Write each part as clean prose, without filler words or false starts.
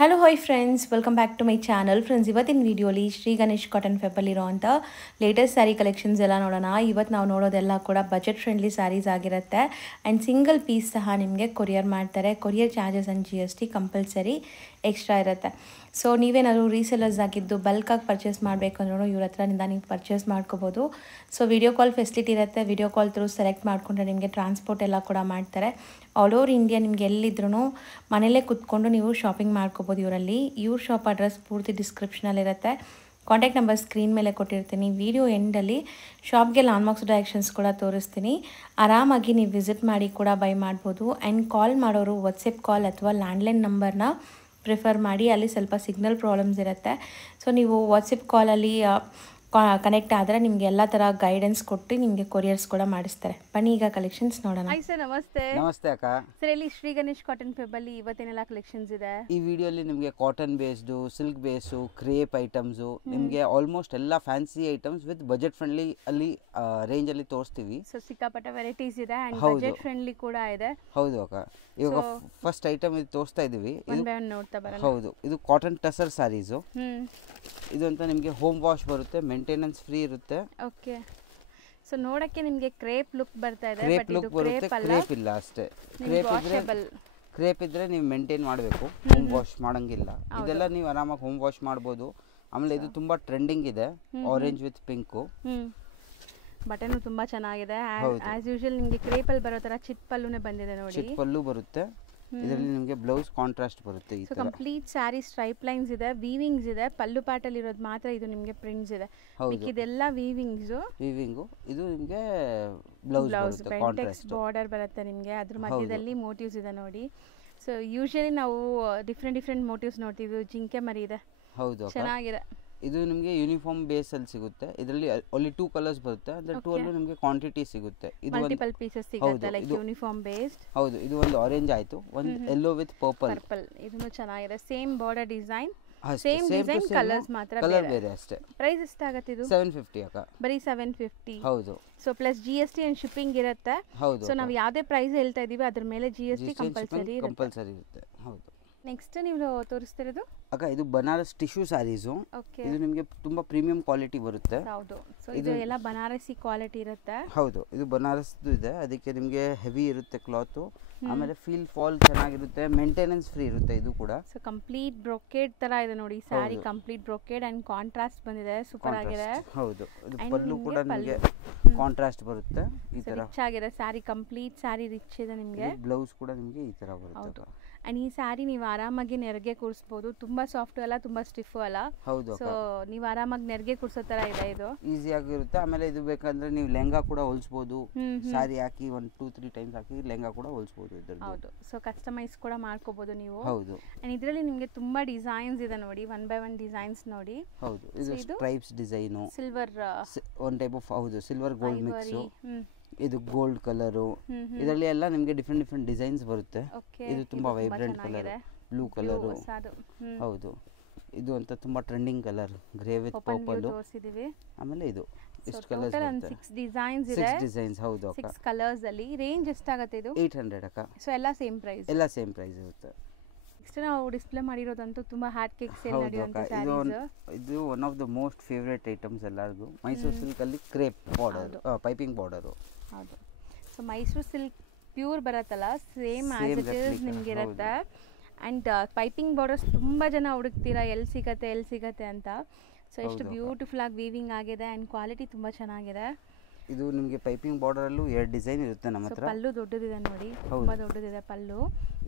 Hello hi friends, welcome back to my channel. Friends, ಇವತ್ತಿನ ವಿಡಿಯೋಲಿ Shri Ganesh cotton ಫೆಬ್ಬಲ್ಲಿರೋ ಅಂಥ latest sari collections ಎಲ್ಲ ನೋಡೋಣ. ಇವತ್ತು ನಾವು ನೋಡೋದೆಲ್ಲ ಕೂಡ ಬಜೆಟ್ ಫ್ರೆಂಡ್ಲಿ ಸ್ಯಾರೀಸ್ ಆಗಿರುತ್ತೆ. ಆ್ಯಂಡ್ ಸಿಂಗಲ್ ಪೀಸ್ ಸಹ ನಿಮಗೆ ಕೊರಿಯರ್ ಮಾಡ್ತಾರೆ. Courier charges and GST compulsory extra ಇರುತ್ತೆ. ಸೊ ನೀವೇನಾದರೂ ರೀಸೆಲರ್ಸ್ ಆಗಿದ್ದು ಬಲ್ಕಾಗಿ ಪರ್ಚೇಸ್ ಮಾಡಬೇಕು ಅಂದ್ರೂ ಇವ್ರ ಹತ್ರನಿಂದ ನೀವು ಪರ್ಚೇಸ್ ಮಾಡ್ಕೋಬೋದು. ಸೊ ವಿಡಿಯೋ ಕಾಲ್ ಫೆಸಿಲಿಟಿ ಇರುತ್ತೆ. ವಿಡಿಯೋ ಕಾಲ್ ಥ್ರೂ ಸೆಲೆಕ್ಟ್ ಮಾಡಿಕೊಂಡ್ರೆ ನಿಮಗೆ ಟ್ರಾನ್ಸ್ಪೋರ್ಟ್ ಎಲ್ಲ ಕೂಡ ಮಾಡ್ತಾರೆ. ಆಲ್ ಓವರ್ ಇಂಡಿಯಾ ನಿಮ್ಗೆ ಎಲ್ಲಿದ್ರೂ ಮನೇಲೇ ಕೂತ್ಕೊಂಡು ನೀವು ಶಾಪಿಂಗ್ ಮಾಡ್ಕೋಬೋದು ಇವರಲ್ಲಿ. ಇವ್ರ ಶಾಪ್ ಅಡ್ರೆಸ್ ಪೂರ್ತಿ ಡಿಸ್ಕ್ರಿಪ್ಷನಲ್ಲಿರುತ್ತೆ. ಕಾಂಟ್ಯಾಕ್ಟ್ ನಂಬರ್ ಸ್ಕ್ರೀನ್ ಮೇಲೆ ಕೊಟ್ಟಿರ್ತೀನಿ. ವಿಡಿಯೋ ಎಂಡಲ್ಲಿ ಶಾಪ್ಗೆ ಲಾಂಡ್ಮಾರ್ಕ್ಸ್ ಡೈರೆಕ್ಷನ್ಸ್ ಕೂಡ ತೋರಿಸ್ತೀನಿ. ಆರಾಮಾಗಿ ನೀವು ವಿಸಿಟ್ ಮಾಡಿ ಕೂಡ ಬೈ ಮಾಡ್ಬೋದು. ಆ್ಯಂಡ್ ಕಾಲ್ ಮಾಡೋರು ವಾಟ್ಸಪ್ ಕಾಲ್ ಅಥವಾ ಲ್ಯಾಂಡ್ಲೈನ್ ನಂಬರ್ನ ಪ್ರಿಫರ್ ಮಾಡಿ. ಅಲ್ಲಿ ಸ್ವಲ್ಪ ಸಿಗ್ನಲ್ ಪ್ರಾಬ್ಲಮ್ಸ್ ಇರುತ್ತೆ. ಸೊ ನೀವು ವಾಟ್ಸಪ್ ಕಾಲಲ್ಲಿ ಕನೆಕ್ಟ್ ಆದರೆ ನಿಮಗೆ ಎಲ್ಲ ಥರ ಗೈಡೆನ್ಸ್ ಕೊಟ್ಟು ನಿಮಗೆ ಕೊರಿಯರ್ಸ್ ಕೂಡ ಮಾಡಿಸ್ತಾರೆ. ಬನ್ನಿ ಈಗ ಕಲೆಕ್ಷನ್ಸ್ ನೋಡೋಣ. ಹಾಯ್ ಸರ್, ನಮಸ್ತೆ. ನಮಸ್ತೆ ಅಕ್ಕ. ಸರ್, ಇಲ್ಲಿ ಶ್ರೀ ಗಣೇಶ್ ಕಾಟನ್ ಫೆಬ್ಬಲ್ಲಿ ಇವತ್ತೇನೆಲ್ಲ ಕಲೆಕ್ಷನ್ಸ್ ಇದೆ? ಈ ವಿಡಿಯೋಲಿ ನಿಮಗೆ ಕಾಟನ್ ಬೇಸ್ಡು, ಸಿಲ್ಕ್ ಬೇಸು, ಕ್ರೇಪ್ ಐಟಮ್ಸು, ನಿಮಗೆ ಆಲ್ಮೋಸ್ಟ್ ಎಲ್ಲ fancy items with budget friendly ಅಲ್ಲಿ ರೇಂಜ್ ಅಲ್ಲಿ ತೋರಿಸ್ತೀವಿ. ಸೊ ಸಿಕ್ಕಾಪಟ್ಟೆ ವೆರೈಟೀಸ್ ಇದೆ ಅಂಡ್ ಹೌದು. ಬಜೆಟ್ ಫ್ರೆಂಡ್ಲಿ ಕೂಡ ಇದೆ. ಹೌದು ಅಕ್ಕ. ಇವಾಗ ಫಸ್ಟ್ ಐಟಮ್ ಇದು ತೋರಿಸ್ತಾ ಇದೀವಿ. ಒನ್ ಬೈ ಒನ್ ನೋಡ್ತಾ ಬರೋಣ. ಹೌದು, ಇದು ಕಾಟನ್ ಟಸರ್ ಸ್ಯಾರೀಸು. ಹ್ಮ್, ಇದು ಅಂತ ನಿಮಗೆ ಹೋಮ್ ವಾಶ್ ಬರುತ್ತೆ, ಮೇಂಟೆನೆನ್ಸ್ ಫ್ರೀ ಇರುತ್ತೆ. ಓಕೆ. ಸೊ ನೋಡಕ್ಕೆ ನಿಮಗೆ ಕ್ರೇಪ್ ಲುಕ್ ಬರ್ತಾ ಇದೆ, ಕ್ರೇಪ್ ಬಟ್ ಲುಕ್ ಇದು ಬರುತ್ತೆ, ಕ್ರೇಪ್ ಅಲ್ಲ, ಕ್ರೇಪ್ ಇಲ್ಲ ಅಷ್ಟೇ. ಕ್ರೇಪ್ ಇದ್ರೆ ವಾಷಬಲ್. ಕ್ರೇಪ್ ಇದ್ರೆ ನೀವು ಮೇಂಟೈನ್ ಮಾಡಬೇಕು, ಹೋಮ್ ವಾಶ್ ಮಾಡಂಗಿಲ್ಲ. ಇದೆಲ್ಲ ನೀವು ಆರಾಮಾಗಿ ಹೋಮ್ ವಾಶ್ ಮಾಡ್ಬೋದು. ಆಮೇಲೆ ಇದು ತುಂಬಾ ಟ್ರೆಂಡಿಂಗ್ ಇದೆ, ಆರೆಂಜ್ ವಿತ್ ಪಿಂಕು. ಬಟನ್ ತುಂಬಾ ಚೆನ್ನಾಗಿದೆ. ಆಸ್ ಯೂಶುವಲ್ ನಿಮಗೆ ಕ್ರೇಪ್ ಅಲ್ಲಿ ಬರೋ ತರ ಚಿಟ್ ಪಲ್ಲುನೇ ಬಂದಿದೆ ನೋಡಿ. ಚಿಟ್ ಪಲ್ಲು ಬರುತ್ತೆ. ಇದರಲ್ಲಿ ನಿಮಗೆ ಬ್ಲೌಸ್ ಕಾಂಟ್ರಾಸ್ಟ್ ಬರುತ್ತೆ. ಈ ಸೊ ತರ ಕಂಪ್ಲೀಟ್ ಸ್ಯಾರಿ ಸ್ಟ್ರೈಪ್ ಲೈನ್ಸ್ ಇದೆ, ವೀವಿಂಗ್ಸ್ ಇದೆ. ಪಲ್ಲು ಪಾರ್ಟ್ ಅಲ್ಲಿ ಇರೋದು ಮಾತ್ರ ಇದು ನಿಮಗೆ ಪ್ರಿಂಟ್ಸ್ ಇದೆ. ಇದೆಲ್ಲ ವೀವಿಂಗ್ಸ್. ವೀವಿಂಗು ಇದು ನಿಮಗೆ ಬ್ಲೌಸ್ ಬರುತ್ತೆ, ಬೆಂಟೆಕ್ಸ್ ಬಾರ್ಡರ್ ಬರುತ್ತೆ ನಿಮಗೆ. ಅದ್ರ ಮಧ್ಯದಲ್ಲಿ ಮೋಟಿವ್ಸ್ ಇದೆ ನೋಡಿ. ಸೊ ಯೂಶುವಲಿ ನಾವು ಡಿಫ್ರೆಂಟ್ ಮೋಟಿವ್ಸ್ ನೋಡ್ತೀವಿ. ಜಿಂಕೆ ಮರಿ ಇದೆ, ಹೌದು. ಚೆನ್ನಾಗಿದೆ. ಇದು ನಿಮಗೆ ಯೂನಿಫಾರ್ಮ್ ಬೇಸ್ ಅಲ್ಲಿ ಸಿಗುತ್ತೆ. ಇದರಲ್ಲಿ ಓನ್ಲಿ 2 ಕಲರ್ಸ್ ಬರುತ್ತೆ. ಅಂದ್ರೆ 2 ಅಲ್ಲೂ ನಿಮಗೆ ಕ್ವಾಂಟಿಟಿ ಸಿಗುತ್ತೆ. ಇದು ಮಲ್ಟಿಪಲ್ ಪೀಸಸ್ ಸಿಗುತ್ತೆ, ಲೈಕ್ ಯೂನಿಫಾರ್ಮ್ ಬೇಸ್ಡ್. ಹೌದು, ಇದು ಒಂದು ಆರೆಂಜ್ ಆಯ್ತು, ಒಂದು ಯೆಲ್ಲೋ ವಿತ್ ಪರ್ಪಲ್. ಇದನ್ನು ಚೆನ್ನಾಗಿದೆ. Same border design, same design, colours ಮಾತ್ರ ಕಲರ್ ಬೇರೆ ಅಷ್ಟೇ. ಪ್ರೈಸ್ ಎಷ್ಟಾಗುತ್ತೆ ಇದು? 750 ಅಕ್ಕ. ಬರೀ 750. ಹೌದು. So plus GST and shipping ಇರುತ್ತೆ. ಹೌದು. ಸೊ ನಾವು ಯಾವುದೇ ಪ್ರೈಸ್ ಹೇಳ್ತಾ ಇದೀವಿ ಅದ್ರ ಮೇಲೆ GST ಕಂಪಲ್ಸರಿ ಇರುತ್ತೆ. ಹೌದು. ನೆಕ್ಸ್ಟ್ ನೀವು ತೋರಿಸ್ತಿರೋದು ಅಕ್ಕ, ಇದು ಬನಾರಸ್ ಟಿಶ್ಯೂ ಸ್ಯಾರೀಸು. ಇದು ನಿಮಗೆ ತುಂಬಾ ಪ್ರೀಮಿಯಂ ಕ್ವಾಲಿಟಿ ಬರುತ್ತೆ. ಹೌದು. ಸೊ ಇದು ಎಲ್ಲ ಬನಾರಸಿ ಕ್ವಾಲಿಟಿ ಇರುತ್ತೆ. ಹೌದು, ಇದು ಬನಾರಸ್ದು ಇದೆ. ಅದಕ್ಕೆ ನಿಮಗೆ ಹೆವಿ ಇರುತ್ತೆ ಕ್ಲಾತ್. ಆಮೇಲೆ ಫೀಲ್ ಫಾಲ್ ಚೆನ್ನಾಗಿರುತ್ತೆ, ಮೇಂಟೆನೆನ್ಸ್ ಫ್ರೀ ಇರುತ್ತೆ ಇದು ಕೂಡ. ಸೊ ಕಂಪ್ಲೀಟ್ ಬ್ರೊಕೇಡ್ ತರ ಇದೆ ನೋಡಿ sari. Complete brocade and contrast ಬಂದಿದೆ, ಸೂಪರ್ ಆಗಿದೆ. ಹೌದು, ಇದು ಪಲ್ಲು ಕೂಡ ನಿಮಗೆ ಕಾಂಟ್ರಾಸ್ಟ್ ಬರುತ್ತೆ ಈ ತರ. ರಿಚ್ ಆಗಿದೆ ಸ್ಯಾರಿ, ಕಂಪ್ಲೀಟ್ ಸ್ಯಾರಿ ರಿಚ್ ಇದೆ ನಿಮಗೆ. ಬ್ಲೌಸ್ ಕೂಡ ನಿಮಗೆ ಈ ತರ ಬರುತ್ತೆ. ಅಂಡ್ ಈ ಸ್ಯಾರಿ ನೀವು ಆರಾಮಾಗಿ ನೆರಿಗೆ ಕೂರಿಸಬಹುದು. ತುಂಬಾ ಸಾಫ್ಟ್ ಅಲ್ಲ, ತುಂಬಾ ಸ್ಟಿಫ್ ಅಲ್ಲ. ಹೌದು. ಸೊ ನೀವು ಆರಾಮಾಗಿ ನೆರಿಗೆ ಕೂರಿಸೋ ತರ ಇದೆ ಇದು. ಈಸಿ ಆಗಿರುತ್ತೆ. ಆಮೇಲೆ ಇದು ಬೇಕಂದ್ರೆ ನೀವು ಲೆಹಂಗಾ ಕೂಡ ಹೊಲಿಸಬಹುದು. ಸ್ಯಾರಿ ಹಾಕಿ 1-2-3 ಟೈಮ್ಸ್ ಹಾಕಿ ಲೆಹಂಗಾ ಕೂಡ ಹೊಲಿಸಬಹುದು ಇದರಲ್ಲಿ. ಹೌದು. ಸೊ ಕಸ್ಟಮೈಸ್ ಕೂಡ ಮಾಡ್ಕೋಬಹುದು ನೀವು. ಹೌದು. ಅಂಡ್ ಇದರಲ್ಲಿ ನಿಮಗೆ ತುಂಬಾ ಡಿಸೈನ್ಸ್ ಇದೆ ನೋಡಿ, 1 by 1 ಡಿಸೈನ್ಸ್ ನೋಡಿ. ಹೌದು, ಇದು stripes design, silver one type of. ಹೌದು, ಸಿಲ್ವರ್ ಗೋಲ್ಡ್ ಮಿಕ್ಸ್. ಇದು ಗೋಲ್ಡ್ ಕಲರು. ಇದರಲ್ಲಿ ಎಲ್ಲ ನಿಮಗೆ ಡಿಫ್ರೆಂಟ್ ಡಿಸೈನ್ಸ್ ಬರುತ್ತೆ. ಇದು ತುಂಬಾ ವೈಬ್ರೆಂಟ್ ಕಲರ್, ಬ್ಲೂ ಕಲರು. ಹೌದು, ಇದು ಅಂತ ತುಂಬಾ trending colour, grey with purple. ಆಮೇಲೆ ಇದು ಎಷ್ಟು ಕಲರ್ಸ್ ಬರುತ್ತೆ? 6 ಡಿಸೈನ್ಸ್ ಇದೆ. 6 ಡಿಸೈನ್ಸ್. ಹೌದು ಅಕ್ಕ. 6 ಕಲರ್ಸ್ ಅಲ್ಲಿ. ರೇಂಜ್ ಎಷ್ಟಾಗುತ್ತೆ ಇದು? 800 ಅಕ್ಕ. ಸೊ ಎಲ್ಲ ಸೇಮ್ ಪ್ರೈಸ್? ಎಲ್ಲ ಸೇಮ್ ಪ್ರೈಸ್ ಇರುತ್ತೆ. ನೆಕ್ಸ್ಟ್ ನಾವು ಡಿಸ್ಪ್ಲೇ ಮಾಡಿರೋದಂತೂ ತುಂಬಾ ಹಾಟ್ ಕೇಕ್ ಸೇಲ್ ನಡೆಯುವಂತ ಸ್ಯಾರೀಸ್. ಇದು one of the most favourite items ಎಲ್ಲರಿಗೂ. ಮೈಸೂರು ಸಿಲ್ಕ್ ಅಲ್ಲಿ ಕ್ರೇಪ್ ಬಾರ್ಡರ್, ಪೈಪಿಂಗ್ ಬಾರ್ಡರ್. ಹೌದು. ಸೊ ಮೈಸೂರು ಸಿಲ್ಕ್ ಪ್ಯೂರ್ ಬರುತ್ತಲ್ಲ, ಸೇಮ್ ಆಸ್ ಇಟ್ ಇಸ್ ನಿಮ್ಗೆ ಇರುತ್ತೆ. ಅಂಡ್ ಪೈಪಿಂಗ್ ಬಾರ್ಡರ್ಸ್ ತುಂಬಾ ಜನ ಹುಡುಕ್ತೀರಾ ಎಲ್ಲಿ ಸಿಗತ್ತೆ ಅಂತ. ಸೊ ಎಷ್ಟು ಬ್ಯೂಟಿಫುಲ್ ಆಗಿ ವೀವಿಂಗ್ ಆಗಿದೆ ಅಂಡ್ ಕ್ವಾಲಿಟಿ ತುಂಬಾ ಚೆನ್ನಾಗಿದೆ. ಇದು ನಿಮಗೆ ಪೈಪಿಂಗ್ ಬಾರ್ಡರ್ ಅಲ್ಲೂ 2 ಡಿಸೈನ್ ಇರುತ್ತೆ ನಮ್ಮ ಹತ್ರ. ಪಲ್ಲು ದೊಡ್ಡದಿದೆ ನೋಡಿ, ತುಂಬಾ ದೊಡ್ಡದಿದೆ ಪಲ್ಲು.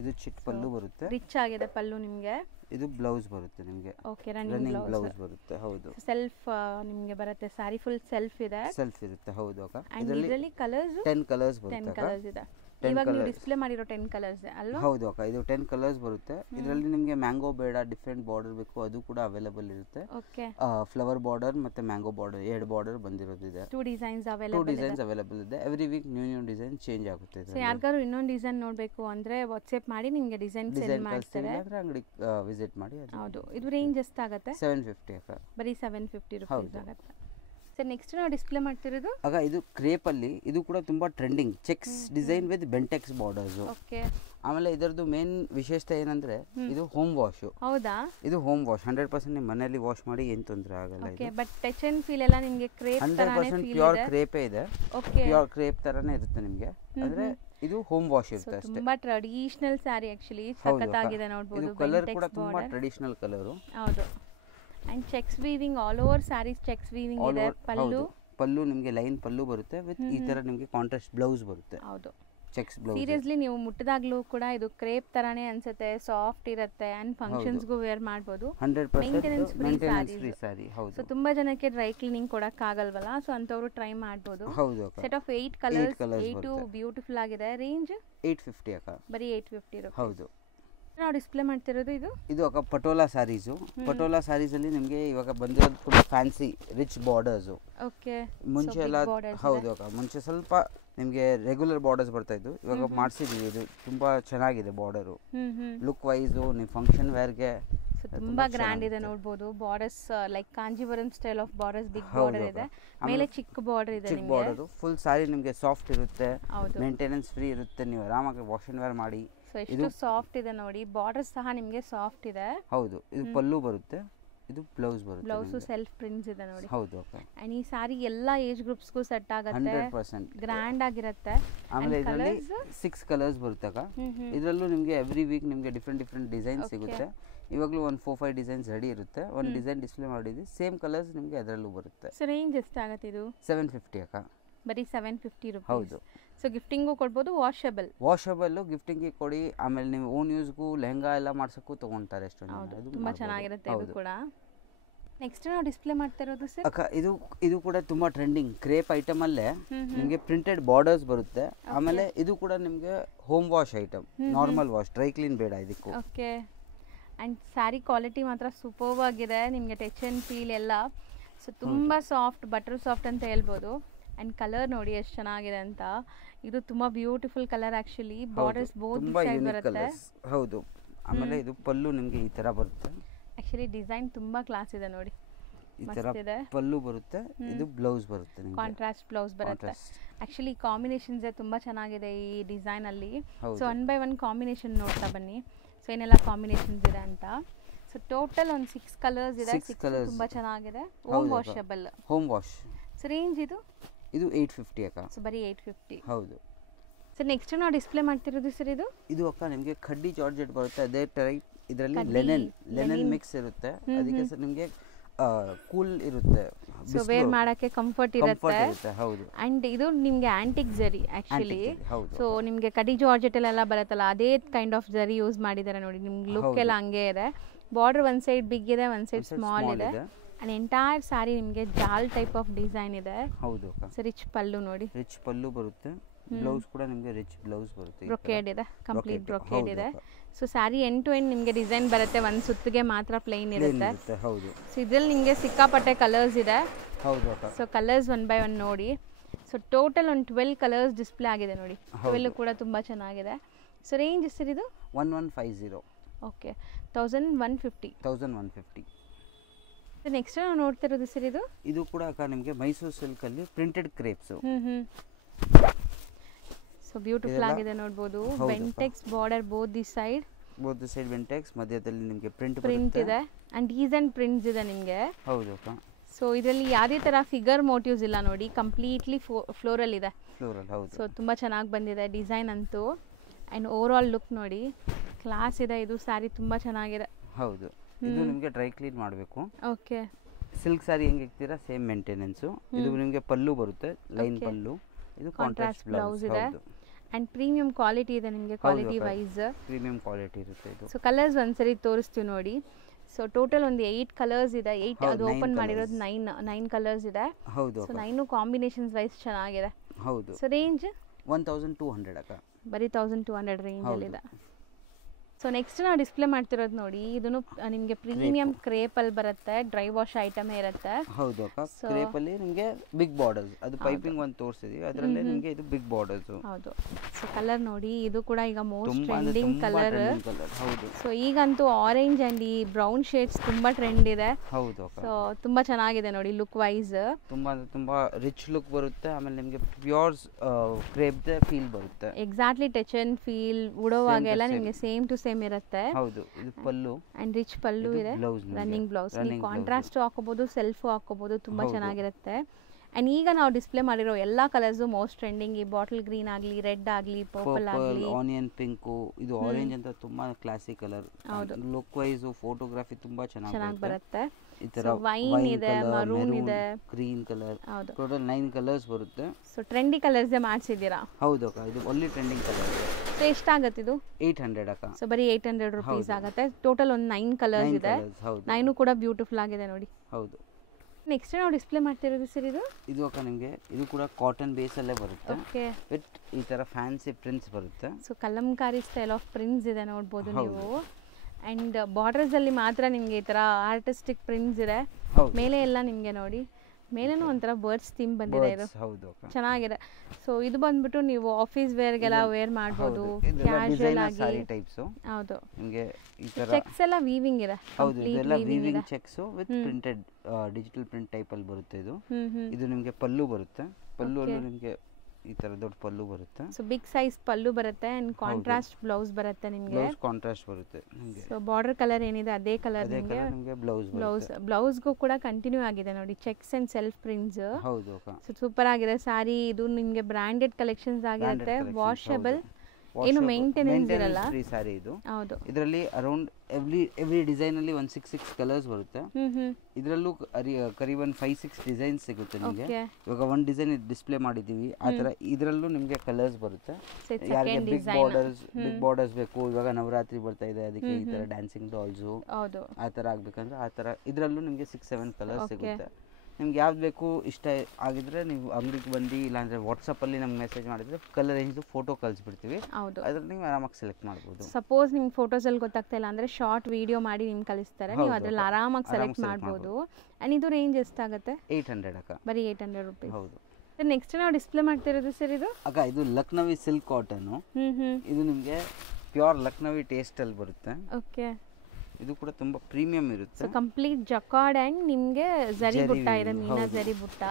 ಇದು ಚಿಟ್ ಪಲ್ಲು ಬರುತ್ತೆ, ರಿಚ್ ಆಗಿದೆ ಪಲ್ಲು ನಿಮಗೆ. ಇದು ಬ್ಲೌಸ್ ಬರುತ್ತೆ ನಿಮಗೆ. ಓಕೆ, ರನ್ನಿಂಗ್ ಬ್ಲೌಸ್ ಬರುತ್ತೆ. ಹೌದು. ಸೆಲ್ಫ್ ನಿಮಗೆ ಬರುತ್ತೆ, ಸ್ಯಾರಿ ಫುಲ್ ಸೆಲ್ಫ್ ಇದೆ. ಸೆಲ್ಫ್ ಇರುತ್ತೆ. ಹೌದು ಅಕ್ಕ. ಇದರಲ್ಲಿ ಕಲರ್ಸ್ 10 ಕಲರ್ಸ್ ಬರುತ್ತೆ. 10 ಕಲರ್ಸ್ ಇದೆ. ಇವಾಗ ನೀವು ಡಿಸ್ಪ್ಲೇ ಮಾಡಿರೋ 10 ಕಲರ್ಸ್ ಅಲ್ವಾ? ಹೌದು ಅಕ್ಕ, ಇದು 10 ಕಲರ್ಸ್ ಬರುತ್ತೆ. ಇದರಲ್ಲಿ ನಿಮಗೆ ಮ್ಯಾಂಗೋ ಬೇಡ, ಡಿಫ್ರೆಂಟ್ ಬಾರ್ಡರ್ ಬೇಕು, ಅದು ಕೂಡ ಅವೈಲೇಬಲ್ ಇರುತ್ತೆ. ಓಕೆ. ಫ್ಲವರ್ ಬಾರ್ಡರ್ ಮತ್ತೆ ಮ್ಯಾಂಗೋ ಬಾರ್ಡರ್, 2 ಬಾರ್ಡರ್ ಬಂದಿರೋದು ಇದೆ. 2 ಡಿಸೈನ್ಸ್ ಅವೈಲೇಬಲ್ ಇದೆ. Every week new design change ಆಗುತ್ತೆ. ಸೊ ಯಾರಿಗಾರು ಇನ್ನೊಂದು ಡಿಸೈನ್ ನೋಡಬೇಕು ಅಂದ್ರೆ ವಾಟ್ಸ್ಆಪ್ ಮಾಡಿ ನಿಮಗೆ ಡಿಸೈನ್ ಸೆಂಡ್ ಮಾಡ್ತಾರೆ. ಅಂಗಡಿ ವಿಸಿಟ್ ಮಾಡಿ. ಹೌದು. ಇದು ರೇಂಜ್ ಎಷ್ಟಾಗುತ್ತೆ? 750 ಅಕ್ಕ. ಬರೀ 750 ರೂಪೀಸ್ ಆಗುತ್ತೆ. ಸರ್ ನೆಕ್ಸ್ಟ್ ನಾವು ಡಿಸ್ಪ್ಲೇ ಮಾಡ್ತಿರೋದು ಆಗ ಇದು ಕ್ರೇಪ್ ಅಲ್ಲಿ ಇದು ಕೂಡ ತುಂಬಾ trending cheques design with Bentex borders. Okay. ಆಮೇಲೆ ಇದರದ್ದು ಮೇನ್ ವಿಶೇಷತೆ ಏನಂದ್ರೆ ಇದು ಹೋಮ್ ವಾಶ್. ಹೌದಾ? ಇದು ಹೋಮ್ ವಾಶ್ 100% ನಿಮ್ಮ ಮನೆಯಲ್ಲಿ ವಾಶ್ ಮಾಡಿ ಏನು ತೊಂದರೆ ಆಗಲ್ಲ. Okay, but touch and feel ಎಲ್ಲ ನಿಮಗೆ ಕ್ರೇಪ್ ತರಾನೇ ಫೀಲ್ ಇದೆ. 100% ಪ್ಯೂರ್ ಕ್ರೇಪೇ ಇದೆ. ಓಕೆ, ಪ್ಯೂರ್ ಕ್ರೇಪ್ ತರಾನೇ ಇರುತ್ತೆ ನಿಮಗೆ. ಅಂದ್ರೆ ಇದು ಹೋಮ್ ವಾಶ್ ಇರುತ್ತೆ ಅಷ್ಟೇ. ತುಂಬಾ ಟ್ರೆಡಿಷನಲ್ ಸ್ಯಾರಿ ಆಕ್ಚುಲಿ, ಸಖತ್ತಾಗಿದೆ ನೋಡಬಹುದು. ಇದು ಕಲರ್ ಕೂಡ ತುಂಬಾ ಟ್ರೆಡಿಷನಲ್ ಕಲರ್. ಹೌದು. And checks weaving all over sarees checks weaving ಇದೆ. ಪಲ್ಲು ನಿಮಗೆ ಲೈನ್ ಪಲ್ಲು ಬರುತ್ತೆ ವಿತ್ ಈ ತರ ನಿಮಗೆ ಕಾಂಟ್ರಾಸ್ಟ್ ಬ್ಲೌಸ್ ಬರುತ್ತೆ. ಹೌದು, ಚೆಕ್ಸ್ ಬ್ಲೌಸ್. ಸೀರಿಯಸ್ಲಿ ನೀವು ಮುಟ್ಟಿದಾಗ್ಲೂ ಕೂಡ ಇದು ಕ್ರೇಪ್ ತರಾನೇ ಅನ್ಸುತ್ತೆ, ಸಾಫ್ಟ್ ಇರುತ್ತೆ ಅಂಡ್ ಫಂಕ್ಷನ್ಸ್ ಗೂ ವೇರ್ ಮಾಡಬಹುದು. 100% ಮೇಂಟೆನೆನ್ಸ್ ಫ್ರೀ ಸ್ಯಾರಿ. ಹೌದು. ಸೊ ತುಂಬಾ ಜನಕ್ಕೆ ಡ್ರೈ ಕ್ಲೀನಿಂಗ್ ಕೊಡಕ್ ಆಗಲ್ವಲ್ಲ, ಸೊ ಅಂತವರು ಟ್ರೈ ಮಾಡಬಹುದು. ಹೌದು. ಸೆಟ್ ಆಫ್ 8 ಕಲರ್ಸ್, 8 ಬ್ಯೂಟಿಫುಲ್ ಆಗಿದೆ. ರೇಂಜ್ 850 ಅಕ್ಕ. ಬರೀ 850 ರೂಪಾಯಿ. ಹೌದು. ನಾವು ಡಿಸ್ಪ್ಲೇ ಮಾಡ್ತಿರೋದು ಇದು ಅಕ್ಕ ಪಟೋಲಾ ಸ್ಯಾರೀಸು. ಪಟೋಲಾ ಸ್ಯಾರೀಸ್ ಅಲ್ಲಿ ನಿಮಗೆ ಇವಾಗ ಬಂದಿರೋದು ತುಂಬಾ ಫ್ಯಾನ್ಸಿ ರಿಚ್ ಬಾರ್ಡರ್ಸ್. ಓಕೆ. ಮುಂಚೆ ಎಲ್ಲ ಹೌದು ಅಕ್ಕ, ಮುಂಚೆ ಸ್ವಲ್ಪ ನಿಮಗೆ ರೆಗ್ಯುಲರ್ ಬಾರ್ಡರ್ಸ್ ಬರ್ತಾ ಇದ್ದು, ಇವಾಗ ಮಾಡಿಸಿದೀವಿ. ಇದು ತುಂಬಾ ಚೆನ್ನಾಗಿದೆ ಬಾರ್ಡರು, ಲುಕ್ ವೈಸ್ ನೀವು ಫಂಕ್ಷನ್ ವೇರ್ಗೆ ತುಂಬಾ ಗ್ರ್ಯಾಂಡ್ ಇದೆ ನೋಡಬಹುದು. Borders like Kanjeevaram style of borders, big border ಇದೆ, ಮೇಲೆ ಚಿಕ್ಕ ಬಾರ್ಡರ್ ಇದೆ. ಚಿಕ್ಕ ಬಾರ್ಡರ್ ಫುಲ್ ಸಾರಿ ನಿಮಗೆ ಸಾಫ್ಟ್ ಇರುತ್ತೆ, ಮೇಂಟೆನೆನ್ಸ್ ಫ್ರೀ ಇರುತ್ತೆ. ನೀವು ಆರಾಮಾಗಿ ವಾಶ್ ಅಂಡ್ ವೇರ್ ಮಾಡಿ. ಸೊ ಎಷ್ಟು ಸಾಫ್ಟ್ ಇದೆ ನೋಡಿ, ಬಾರ್ಡರ್ ಸಹ ನಿಮಗೆ ಸಾಫ್ಟ್ ಇದೆ. ಹೌದು. ಇದು ಪಲ್ಲು ಬರುತ್ತೆ, ಇದು ಬ್ಲೌಸ್ ಬರುತ್ತೆ. ಬ್ಲೌಸ್ ಸೆಲ್ಫ್ ಪ್ರಿಂಟ್ಸ್ ಇದೆ ನೋಡಿ. ಹೌದು ಅಕ್ಕ. ಅಂಡ್ ಈ ಸಾರಿ ಎಲ್ಲಾ ಏಜ್ ಗ್ರೂಪ್ಸ್ ಗೂ ಸೆಟ್ ಆಗುತ್ತೆ, 100% ಗ್ರ್ಯಾಂಡ್ ಆಗಿರುತ್ತೆ. ಆಮೇಲೆ ಇದರಲ್ಲಿ 6 ಕಲರ್ಸ್ ಬರುತ್ತೆ ಅಕ್ಕ. ಇದರಲ್ಲೂ ನಿಮಗೆ ಎವ್ರಿ ವೀಕ್ ನಿಮಗೆ ಡಿಫ್ರೆಂಟ್ ಡಿಸೈನ್ ಸಿಗುತ್ತೆ. ಇವಾಗಲೂ ಒಂದು 4-5 ಡಿಸೈನ್ಸ್ ರೆಡಿ ಇರುತ್ತೆ. ಒಂದು ಡಿಸೈನ್ ಡಿಸ್ಪ್ಲೇ ಮಾಡಿದ್ವಿ, ಸೇಮ್ ಕಲರ್ಸ್ ನಿಮಗೆ ಅದರಲ್ಲೂ ಬರುತ್ತೆ. ಸೊ ರೇಂಜ್ ಎಷ್ಟಾಗುತ್ತೆ ಇದು? 750 ಅಕ್ಕ. ಬರೀ 750 ರೂಪಾಯಿ. ಹೌದು. ಸೊ ಗಿಫ್ಟಿಂಗು ಕೊಡ್ಬೋದು, ವಾಷಬಲ್ ಗಿಫ್ಟಿಂಗಿಗೆ ಕೊಡಿ. ಆಮೇಲೆ ನೀವು ಓನ್ ಯೂಸ್ಗೂ ಲೆಹಂಗಾ ಎಲ್ಲ ಮಾಡ್ಸೋಕ್ಕೂ ತೊಗೊಳ್ತಾರೆ ಎಷ್ಟು ಜನ. ತುಂಬಾ ಚೆನ್ನಾಗಿರುತ್ತೆ ಇದು ಕೂಡ. ನೆಕ್ಸ್ಟ್ ನಾವು ಡಿಸ್ಪ್ಲೇ ಮಾಡ್ತಾ ಇರೋದು ಸರ್ ಅಕ್ಕ, ಇದು ಕೂಡ ತುಂಬಾ ಟ್ರೆಂಡಿಂಗ್ ಕ್ರೇಪ್ ಐಟಮ್ ಅಲ್ಲೇ ನಿಮಗೆ ಪ್ರಿಂಟೆಡ್ ಬಾರ್ಡರ್ಸ್ ಬರುತ್ತೆ. ಆಮೇಲೆ ಇದು ಕೂಡ ನಿಮಗೆ home wash item, normal wash, dry clean ಬೇಡ ಇದಕ್ಕೂ. ಓಕೆ. ಅಂಡ್ ಸ್ಯಾರಿ ಕ್ವಾಲಿಟಿ ಮಾತ್ರ ಸೂಪರ್ಬ್ ಆಗಿದೆ, ನಿಮಗೆ ಟಚ್ ಅಂಡ್ ಫೀಲ್ ಎಲ್ಲ. ಸೊ ತುಂಬಾ ಸಾಫ್ಟ್, ಬಟರ್ ಸಾಫ್ಟ್ ಅಂತ ಹೇಳ್ಬೋದು. ಅಂಡ್ ಕಲರ್ ನೋಡಿ ಎಷ್ಟು ಚೆನ್ನಾಗಿದೆ ಅಂತ. ಇದು ತುಂಬಾ beautiful colour actually. Borders both side ಬರುತ್ತೆ. ಹೌದು. ಆಮೇಲೆ ಇದು ಪಲ್ಲು ನಿಮಗೆ ಈ ತರ ಬರುತ್ತೆ. ಆಕ್ಚುಲಿ ಡಿಸೈನ್ ತುಂಬಾ ಕ್ಲಾಸ್ ಇದೆ ನೋಡಿ, ಈ ತರ ಪಲ್ಲು ಬರುತ್ತೆ. ಇದು ಬ್ಲೌಸ್ ಬರುತ್ತೆ ನಿಮಗೆ, ಕಾಂಟ್ರಾಸ್ಟ್ ಬ್ಲೌಸ್ ಬರುತ್ತೆ. ಆಕ್ಚುಲಿ ಕಾಂಬಿನೇಷನ್ಸ್ ತುಂಬಾ ಚೆನ್ನಾಗಿದೆ ಈ ಡಿಸೈನ್ ಅಲ್ಲಿ. ಸೊ 1 by 1 ಕಾಂಬಿನೇಷನ್ ನೋಡ್ತಾ ಬನ್ನಿ. ಸೊ ಏನೆಲ್ಲ ಕಾಂಬಿನೇಷನ್ಸ್ ಇದೆ ಅಂತ. ಸೊ ಟೋಟಲ್ ಒಂದು 6 ಕಲರ್ಸ್ ಇದೆ. 6 ತುಂಬಾ ಚೆನ್ನಾಗಿದೆ. Home wash. ಸೊ ರೇಂಜ್ ಇದು 850 ಅಕ್ಕ. ಸೊ ಬರೀ 850. ಹೌದು. ಸರ್ ನೆಕ್ಸ್ಟ್ ನಾವು ಡಿಸ್ಪ್ಲೇ ಮಾಡ್ತಿರೋದು ಸರ್ ಇದು ಅಕ್ಕ ನಿಮಗೆ ಖಡ್ಡಿ ಜಾರ್ಜೆಟ್ ಬರುತ್ತೆ. ಅದೇ ಟೈಪ್ ಇದರಲ್ಲಿ ಲೆನನ್ ಮಿಕ್ಸ್ ಇರುತ್ತೆ. ಅದಕ್ಕೆ ಸರ್ ನಿಮಗೆ ಕೂಲ್ ಇರುತ್ತೆ, ಸೊ ವೇರ್ ಮಾಡಕ್ಕೆ ಕಂಫರ್ಟ್ ಇರುತ್ತೆ. ಹೌದು. ಅಂಡ್ ಇದು ನಿಮಗೆ ಆಂಟಿಕ್ ಜರಿ ಆಕ್ಚುಲಿ. ಸೊ ನಿಮಗೆ ಕಡಿ ಜಾರ್ಜೆಟ್ ಎಲ್ಲ ಬರುತ್ತಲ್ಲ, ಅದೇ ಕೈಂಡ್ ಆಫ್ ಜರಿ ಯೂಸ್ ಮಾಡಿದ್ದಾರೆ ನೋಡಿ. ನಿಮ್ಗೆ ಲುಕ್ ಎಲ್ಲ ಹಂಗೆ ಇದೆ. ಬಾರ್ಡರ್ ಒಂದ್ ಸೈಡ್ ಬಿಗ್ ಇದೆ, ಒಂದ್ ಸೈಡ್ ಸ್ಮಾಲ್ ಇದೆ. ಅಂಡ್ ಎಂಟೈರ್ ಸಾರಿ ನಿಮಗೆ ಜಾಲ್ ಟೈಪ್ ಆಫ್ ಡಿಸೈನ್ ಇದೆ. ಹೌದು. ಸೊ ರಿಚ್ ಪಲ್ಲು ನೋಡಿ, ರಿಚ್ ಪಲ್ಲು ಬರುತ್ತೆ. ಬ್ಲೌಸ್ ಕೂಡ ನಿಮಗೆ ರಿಚ್ ಬ್ಲೌಸ್ ಬರುತ್ತೆ. ಬ್ರೊಕೇಡ್ ಇದೆ, ಕಂಪ್ಲೀಟ್ ಬ್ರೊಕೇಡ್ ಇದೆ. So sari end to end ನಿಮಗೆ ಡಿಸೈನ್ ಬರುತ್ತೆ, ಒಂದು ಸುತ್ತಿಗೆ ಮಾತ್ರ ಪ್ಲೇನ್ ಇರುತ್ತೆ. ಹೌದು. ಸೊ ಇದ್ರಲ್ಲಿ ನಿಮಗೆ ಸಿಕ್ಕಾಪಟ್ಟೆ ಕಲರ್ಸ್ ಇದೆ. ಹೌದು. ಸೊ ಕಲರ್ಸ್ 1 by 1 ನೋಡಿ. ಸೊ ಟೋಟಲ್ ಒಂದು 12 ಕಲರ್ಸ್ ಡಿಸ್ಪ್ಲೇ ಆಗಿದೆ ನೋಡಿ. 12 ಕೂಡ ತುಂಬಾ ಚೆನ್ನಾಗಿದೆ. ಸೊ ರೇಂಜ್ ಸರ್ ಇದು 1150. ಓಕೆ. 1150. ನೆಕ್ಸ್ಟ್ ನಾವು ನೋಡ್ತಿರೋದು ಸರ್ ಇದು ಕೂಡ ಅಕ್ಕ ನಿಮಗೆ ಮೈಸೂರು ಸಿಲ್ಕ್ ಅಲ್ಲಿ ಪ್ರಿಂಟೆಡ್ ಕ್ರೇಪ್ಸ್. ಸೊ ಬ್ಯೂಟಿಫುಲ್ ಆಗಿದೆ ನೋಡಬಹುದು. Bentex border both the side Bentex, ಮಧ್ಯದಲ್ಲಿ ನಿಮಗೆ ಪ್ರಿಂಟ್ ಇದೆ ಅಂಡ್ ಡೀಸೆಂಟ್ ಪ್ರಿಂಟ್ಸ್ ಇದೆ ನಿಮಗೆ. ಹೌದು ಅಕ್ಕ. ಸೊ ಇದರಲ್ಲಿ ಯಾವುದೇ ತರ ಫಿಗರ್ ಮೋಟಿವ್ಸ್ ಇಲ್ಲ ನೋಡಿ, ಕಂಪ್ಲೀಟ್ಲಿ ಫ್ಲೋರಲ್ ಇದೆ. ಹೌದು. ಸೊ ತುಂಬಾ ಚೆನ್ನಾಗಿ ಬಂದಿದೆ ಡಿಸೈನ್ ಅಂತೂ. ಅಂಡ್ ಓವರ್ ಆಲ್ ಲುಕ್ ನೋಡಿ, ಕ್ಲಾಸ್ ಇದೆ. ಇದು ಸ್ಯಾರಿ ತುಂಬಾ ಚೆನ್ನಾಗಿದೆ. ಹೌದು. ಇದು ನಿಮಗೆ ಡ್ರೈ ಕ್ಲೀನ್ ಮಾಡಬೇಕು. ಓಕೆ. ಸಿಲ್ಕ್ ಸಾರಿ ಹೆಂಗೆ ಇರ್ತೀರಾ ಸೇಮ್ ಮೇಂಟೆನೆನ್ಸ್. ಇದು ನಿಮಗೆ ಪಲ್ಲು ಬರುತ್ತೆ, ಲೈನ್ ಪಲ್ಲು. ಇದು ಕಾಂಟ್ರಾಸ್ಟ್ ಬ್ಲೌಸ್ ಇದೆ. ಅಂಡ್ ಪ್ರೀಮಿಯಂ ಕ್ವಾಲಿಟಿ ಇದೆ ನಿಮಗೆ, ಕ್ವಾಲಿಟಿ ವೈಸ್ ಪ್ರೀಮಿಯಂ ಕ್ವಾಲಿಟಿ ಇರುತ್ತೆ ಇದು. ಸೊ ಕಲರ್ಸ್ ಒಂದ್ಸರಿ ತೋರಿಸ್ತೀವಿ ನೋಡಿ. ಸೊ ಟೋಟಲ್ ಒಂದು 8 ಕಲರ್ಸ್ ಇದೆ. 8 ಅದು ಓಪನ್ ಮಾಡಿರೋದು 9 ಕಲರ್ಸ್ ಇದೆ. ಹೌದು. ಸೊ 9 ಕಾಂಬಿನೇಷನ್ಸ್ ವೈಸ್ ಚೆನ್ನಾಗಿದೆ. ಹೌದು. ಸೊ ರೇಂಜ್ 1200 ಅಕ್ಕ. ಬರೀ 1200 ರೇಂಜ್ ಅಲ್ಲಿ ಇದೆ. ಸೊ ನೆಕ್ಸ್ಟ್ ನಾವು ಡಿಸ್ಪ್ಲೇ ಮಾಡ್ತಿರೋದು ನೋಡಿ, ಇದನ್ನು ನಿಮಗೆ ಪ್ರೀಮಿಯಂ ಕ್ರೇಪ್ ಅಲ್ಲಿ ಬರುತ್ತೆ, ಡ್ರೈ ವಾಶ್ ಐಟಮ್ ಇರುತ್ತೆ. ಹೌದು ಅಕ್ಕ, ಕ್ರೇಪ್ ಅಲ್ಲಿ ನಿಮಗೆ ಬಿಗ್ ಬಾರ್ಡರ್ಸ್, ಅದು ಪೈಪಿಂಗ್ ಒಂದು ತೋರಿಸಿದೀವಿ, ಅದರಲ್ಲೇ ನಿಮಗೆ ಇದು ಬಿಗ್ ಬಾರ್ಡರ್ಸ್. ಹೌದು. ಸೊ ಕಲರ್ ನೋಡಿ, ಇದು ಕೂಡ ಈಗ ಮೋಸ್ಟ್ ಟ್ರೆಂಡಿಂಗ್ ಕಲರ್. ಹೌದು. ಸೊ ಈಗಂತೂ ಆರೆಂಜ್ ಅಂಡ್ ಈ ಬ್ರೌನ್ ಶೇಡ್ಸ್ ತುಂಬಾ ಟ್ರೆಂಡ್ ಇದೆ. ಹೌದು ಅಕ್ಕ. ಸೊ ತುಂಬಾ ಚೆನ್ನಾಗಿದೆ ನೋಡಿ ಲುಕ್ ವೈಸ್. ತುಂಬಾ ರಿಚ್ ಲುಕ್ ಬರುತ್ತೆ. ಆಮೇಲೆ ನಿಮಗೆ ಪ್ಯೂರ್ ಕ್ರೇಪ್ ದ ಫೀಲ್ ಬರುತ್ತೆ. ಎಕ್ಸಾಕ್ಟ್ಲಿ ಟಚ್ ಅಂಡ್ ಫೀಲ್ ಉಡೋವಾಗೆಲ್ಲ ನಿಮಗೆ ಸೇಮ್ ಟು ಸೇಮ್ ಇರುತ್ತೆ. ಹೌದು. ಇದು ಪಲ್ಲು ಅಂಡ್ ರಿಚ್ ಪಲ್ಲು ಇದೆ, ರನ್ನಿಂಗ್ ಬ್ಲೌಸ್. ನೀವು ಕಾಂಟ್ರಾಸ್ಟ್ ಹಾಕೋಬಹುದು, ಸೆಲ್ಫ್ ಹಾಕೋಬಹುದು, ತುಂಬಾ ಚೆನ್ನಾಗಿರುತ್ತೆ. ಅಂಡ್ ಈಗ ನಾವು ಡಿಸ್ಪ್ಲೇ ಮಾಡಿರೋ ಎಲ್ಲಾ ಕಲರ್ಸ್ ಮೋಸ್ಟ್ ಟ್ರೆಂಡಿಂಗ್. ಈ ಬಾಟಲ್ ಗ್ರೀನ್ ಆಗಲಿ, ರೆಡ್ ಆಗಲಿ, ಪರ್ಪಲ್ ಆಗಲಿ, ಆನಿಯನ್ ಪಿಂಕ್, ಇದು ಆರೆಂಜ್ ಅಂತ ತುಂಬಾ classic colour. Look wise photography ತುಂಬಾ ಚೆನ್ನಾಗಿ ಬರುತ್ತೆ. ಈ ತರ ವೈನ್ ಇದೆ, ಮರೂನ್ ಇದೆ, ಗ್ರೀನ್ ಕಲರ್, ಹೌದು. ಟೋಟಲ್ 9 ಕಲರ್ಸ್ ಬರುತ್ತೆ. ಸೊ ಟ್ರೆಂಡಿ ಕಲರ್ಸ್ ಮಾಡಿಸಿದ್ದೀರಾ? ಹೌದು ಅಕ್ಕ, ಇದು ಒಳ್ಳೆ ಟ್ರೆಂಡಿಂಗ್ ಕಲರ್. ಸೊ ಎಷ್ಟಾಗತ್ತೆ ಇದು? 800 ಅಕ್ಕ. ಸೊ ಬರೀ 800 rupees ಆಗುತ್ತೆ. ಟೋಟಲ್ ಒಂದು 9 ಕಲರ್ಸ್ ಇದೆ. 9 ಕೂಡ ಬ್ಯೂಟಿಫುಲ್ ಆಗಿದೆ ನೋಡಿ. ಹೌದು. ನೆಕ್ಸ್ಟ್ ನಾವು ಡಿಸ್ಪ್ಲೇ ಮಾಡ್ತಿರೋದು ಸರ್ ಇದು ಅಕ್ಕ ನಿಮಗೆ ಇದು ಕೂಡ ಕಾಟನ್ ಬೇಸ್ ಅಲ್ಲೇ ಬರುತ್ತೆ. ಓಕೆ. ವಿತ್ ಈ ತರ ಫ್ಯಾನ್ಸಿ ಪ್ರಿಂಟ್ಸ್ ಬರುತ್ತೆ. So Kalamkari style of prints ಇದೆ ನೋಡ್ಬೋದು ನೀವು. ಅಂಡ್ ಬಾರ್ಡರ್ಸ್ ಅಲ್ಲಿ ಮಾತ್ರ ನಿಮಗೆ ಈ ತರ ಆರ್ಟಿಸ್ಟಿಕ್ ಪ್ರಿಂಟ್ಸ್ ಇದೆ. ಮೇಲೆ ಎಲ್ಲ ನಿಮಗೆ ನೋಡಿ, ಮೇಲೇನೂ ಒಂಥರ ಬರ್ಡ್ಸ್ ಥೀಮ್ ಬಂದಿದೆ. ಇದು ಚೆನ್ನಾಗಿದೆ. ಸೊ ಇದು ಬಂದ್ಬಿಟ್ಟು ನೀವು ಆಫೀಸ್ ವೇರ್ಗೆಲ್ಲ ವೇರ್ ಮಾಡ್ಬೋದು, ಕ್ಯಾಶುಯಲ್ ಆಗಿ. ಹೌದು. ನಿಮಗೆ ಈ ತರ ಚೆಕ್ಸ್ ಎಲ್ಲ ವೀವಿಂಗ್ ಇದೆ. ಹೌದು, ಇದೆಲ್ಲ weaving cheques with printed digital print type ಅಲ್ಲಿ ಬರುತ್ತೆ. ಇದು ನಿಮಗೆ ಪಲ್ಲು ಬರುತ್ತೆ. ಪಲ್ಲು ಅಲ್ಲಿ ನಿಮಗೆ ಈ ತರ ದೊಡ್ಡ ಪಲ್ಲು ಬರುತ್ತೆ. ಸೊ ಬಿಗ್ ಸೈಜ್ ಪಲ್ಲು ಬರುತ್ತೆ ಅಂಡ್ ಕಾಂಟ್ರಾಸ್ಟ್ ಬ್ಲೌಸ್ ಬರುತ್ತೆ ನಿಮಗೆ. ಬ್ಲೌಸ್ ಕಾಂಟ್ರಾಸ್ಟ್ ಬರುತ್ತೆ ನಿಮಗೆ. ಸೊ ಬಾರ್ಡರ್ ಕಲರ್ ಏನಿದೆ ಅದೇ ಕಲರ್ ನಿಮಗೆ ಬ್ಲೌಸ್ಗೂ ಕೂಡ ಕಂಟಿನ್ಯೂ ಆಗಿದೆ ನೋಡಿ, ಚೆಕ್ಸ್ ಅಂಡ್ ಸೆಲ್ಫ್ ಪ್ರಿಂಟ್ಸ್. ಹೌದು. ಸೊ ಸೂಪರ್ ಆಗಿದೆ ಸಾರಿ. ಇದು ನಿಮಗೆ ಬ್ರಾಂಡೆಡ್ ಕಲೆಕ್ಷನ್ಸ್ ಆಗಿರುತ್ತೆ. ವಾಷಬಲ್, ಏನು ಮೇಂಟೆನೆನ್ಸ್ ಇರಲ್ಲ. ಫ್ರೀ ಸಾರಿ ಇದು. ಹೌದು. ಇದರಲ್ಲಿ ಅರೌಂಡ್ ಎವ್ರಿ ಡಿಸೈನ್ ಅಲ್ಲಿ ಒಂದು 6 ಕಲರ್ಸ್ ಬರುತ್ತೆ. ಇದರಲ್ಲೂ ಕರೀಬನ್ 5-6 ಡಿಸೈನ್ಸ್ ಸಿಗುತ್ತೆ ನಿಮಗೆ. ಇವಾಗ ಒಂದು ಡಿಸೈನ್ ಡಿಸ್ಪ್ಲೇ ಮಾಡಿದೀವಿ, ಆ ತರ ಇದರಲ್ಲೂ ನಿಮಗೆ ಕಲರ್ಸ್ ಬರುತ್ತೆ. ಯಾರಿಗೆ ಬಿಗ್ ಬಾರ್ಡರ್ಸ್ ಬೇಕು, ಇವಾಗ ನವರಾತ್ರಿ ಬರ್ತಾ ಇದೆ, ಅದಕ್ಕೆ ಈ ತರ ಡ್ಯಾನ್ಸಿಂಗ್ ಡಾಲ್ಸ್ ಆ ತರ ಆಗ್ಬೇಕಂದ್ರೆ ಆ ತರ ಇದರಲ್ಲೂ ನಿಮಗೆ 6-7 ಕಲರ್ಸ್ ಸಿಗುತ್ತೆ. ನಿಮ್ಗೆ ಯಾವ್ದು ಬೇಕು ಇಷ್ಟ ಆಗಿದ್ರೆ ನೀವು ಅಂಗಡಿಗೆ ಬಂದು, ಇಲ್ಲಾಂದ್ರೆ ವಾಟ್ಸಪ್ ಅಲ್ಲಿ ನಮ್ಗೆ ಮೆಸೇಜ್ ಮಾಡಿದ್ರೆ ಕಲರ್ ರೇಂಜ್ ಫೋಟೋ ಕಳಿಸ್ಬಿಡ್ತೀವಿ. ಅದ್ರಲ್ಲಿ ನೀವು ಆರಾಮಾಗಿ ಸೆಲೆಕ್ಟ್ ಮಾಡ್ಬೋದು. ಸಪೋಸ್ ನಿಮ್ಗೆ ಫೋಟೋಸ್ ಅಲ್ಲಿ ಗೊತ್ತಾಗ್ತಾ ಇಲ್ಲ ಅಂದ್ರೆ ಶಾರ್ಟ್ ವಿಡಿಯೋ ಮಾಡಿ ನಿಮ್ಗೆ ಕಳಿಸ್ತಾರೆ, ನೀವು ಅದ್ರಲ್ಲಿ ಆರಾಮಾಗಿ ಸೆಲೆಕ್ಟ್ ಮಾಡ್ಬೋದು. ಅಂಡ್ ಇದು ರೇಂಜ್ ಎಷ್ಟಾಗುತ್ತೆ? 800 ಅಕ್ಕ. ಬರೀ 800 rupees. ಹೌದು. ನೆಕ್ಸ್ಟ್ ನಾವು ಡಿಸ್ಪ್ಲೇ ಮಾಡ್ತಿರೋದು ಸರ್ ಇದು ಅಕ್ಕ, ಇದು ಲಕ್ನವಿ ಸಿಲ್ಕ್ ಕಾಟನ್. ಇದು ನಿಮಗೆ ಪ್ಯೂರ್ ಲಕ್ನವಿ ಟೇಸ್ಟ್ ಅಲ್ಲಿ ಬರುತ್ತೆ. ಓಕೆ. ಇದು ಕೂಡ ತುಂಬಾ ಪ್ರೀಮಿಯಂ ಇರುತ್ತೆ. ಸೊ ಕಂಪ್ಲೀಟ್ ಜಕಾರ್ಡ್ ಅಂಡ್ ನಿಮಗೆ ಜರಿ ಬುಟ್ಟ ಇದೆ, ಮೀನಾ ಜರಿ ಬುಟ್ಟ.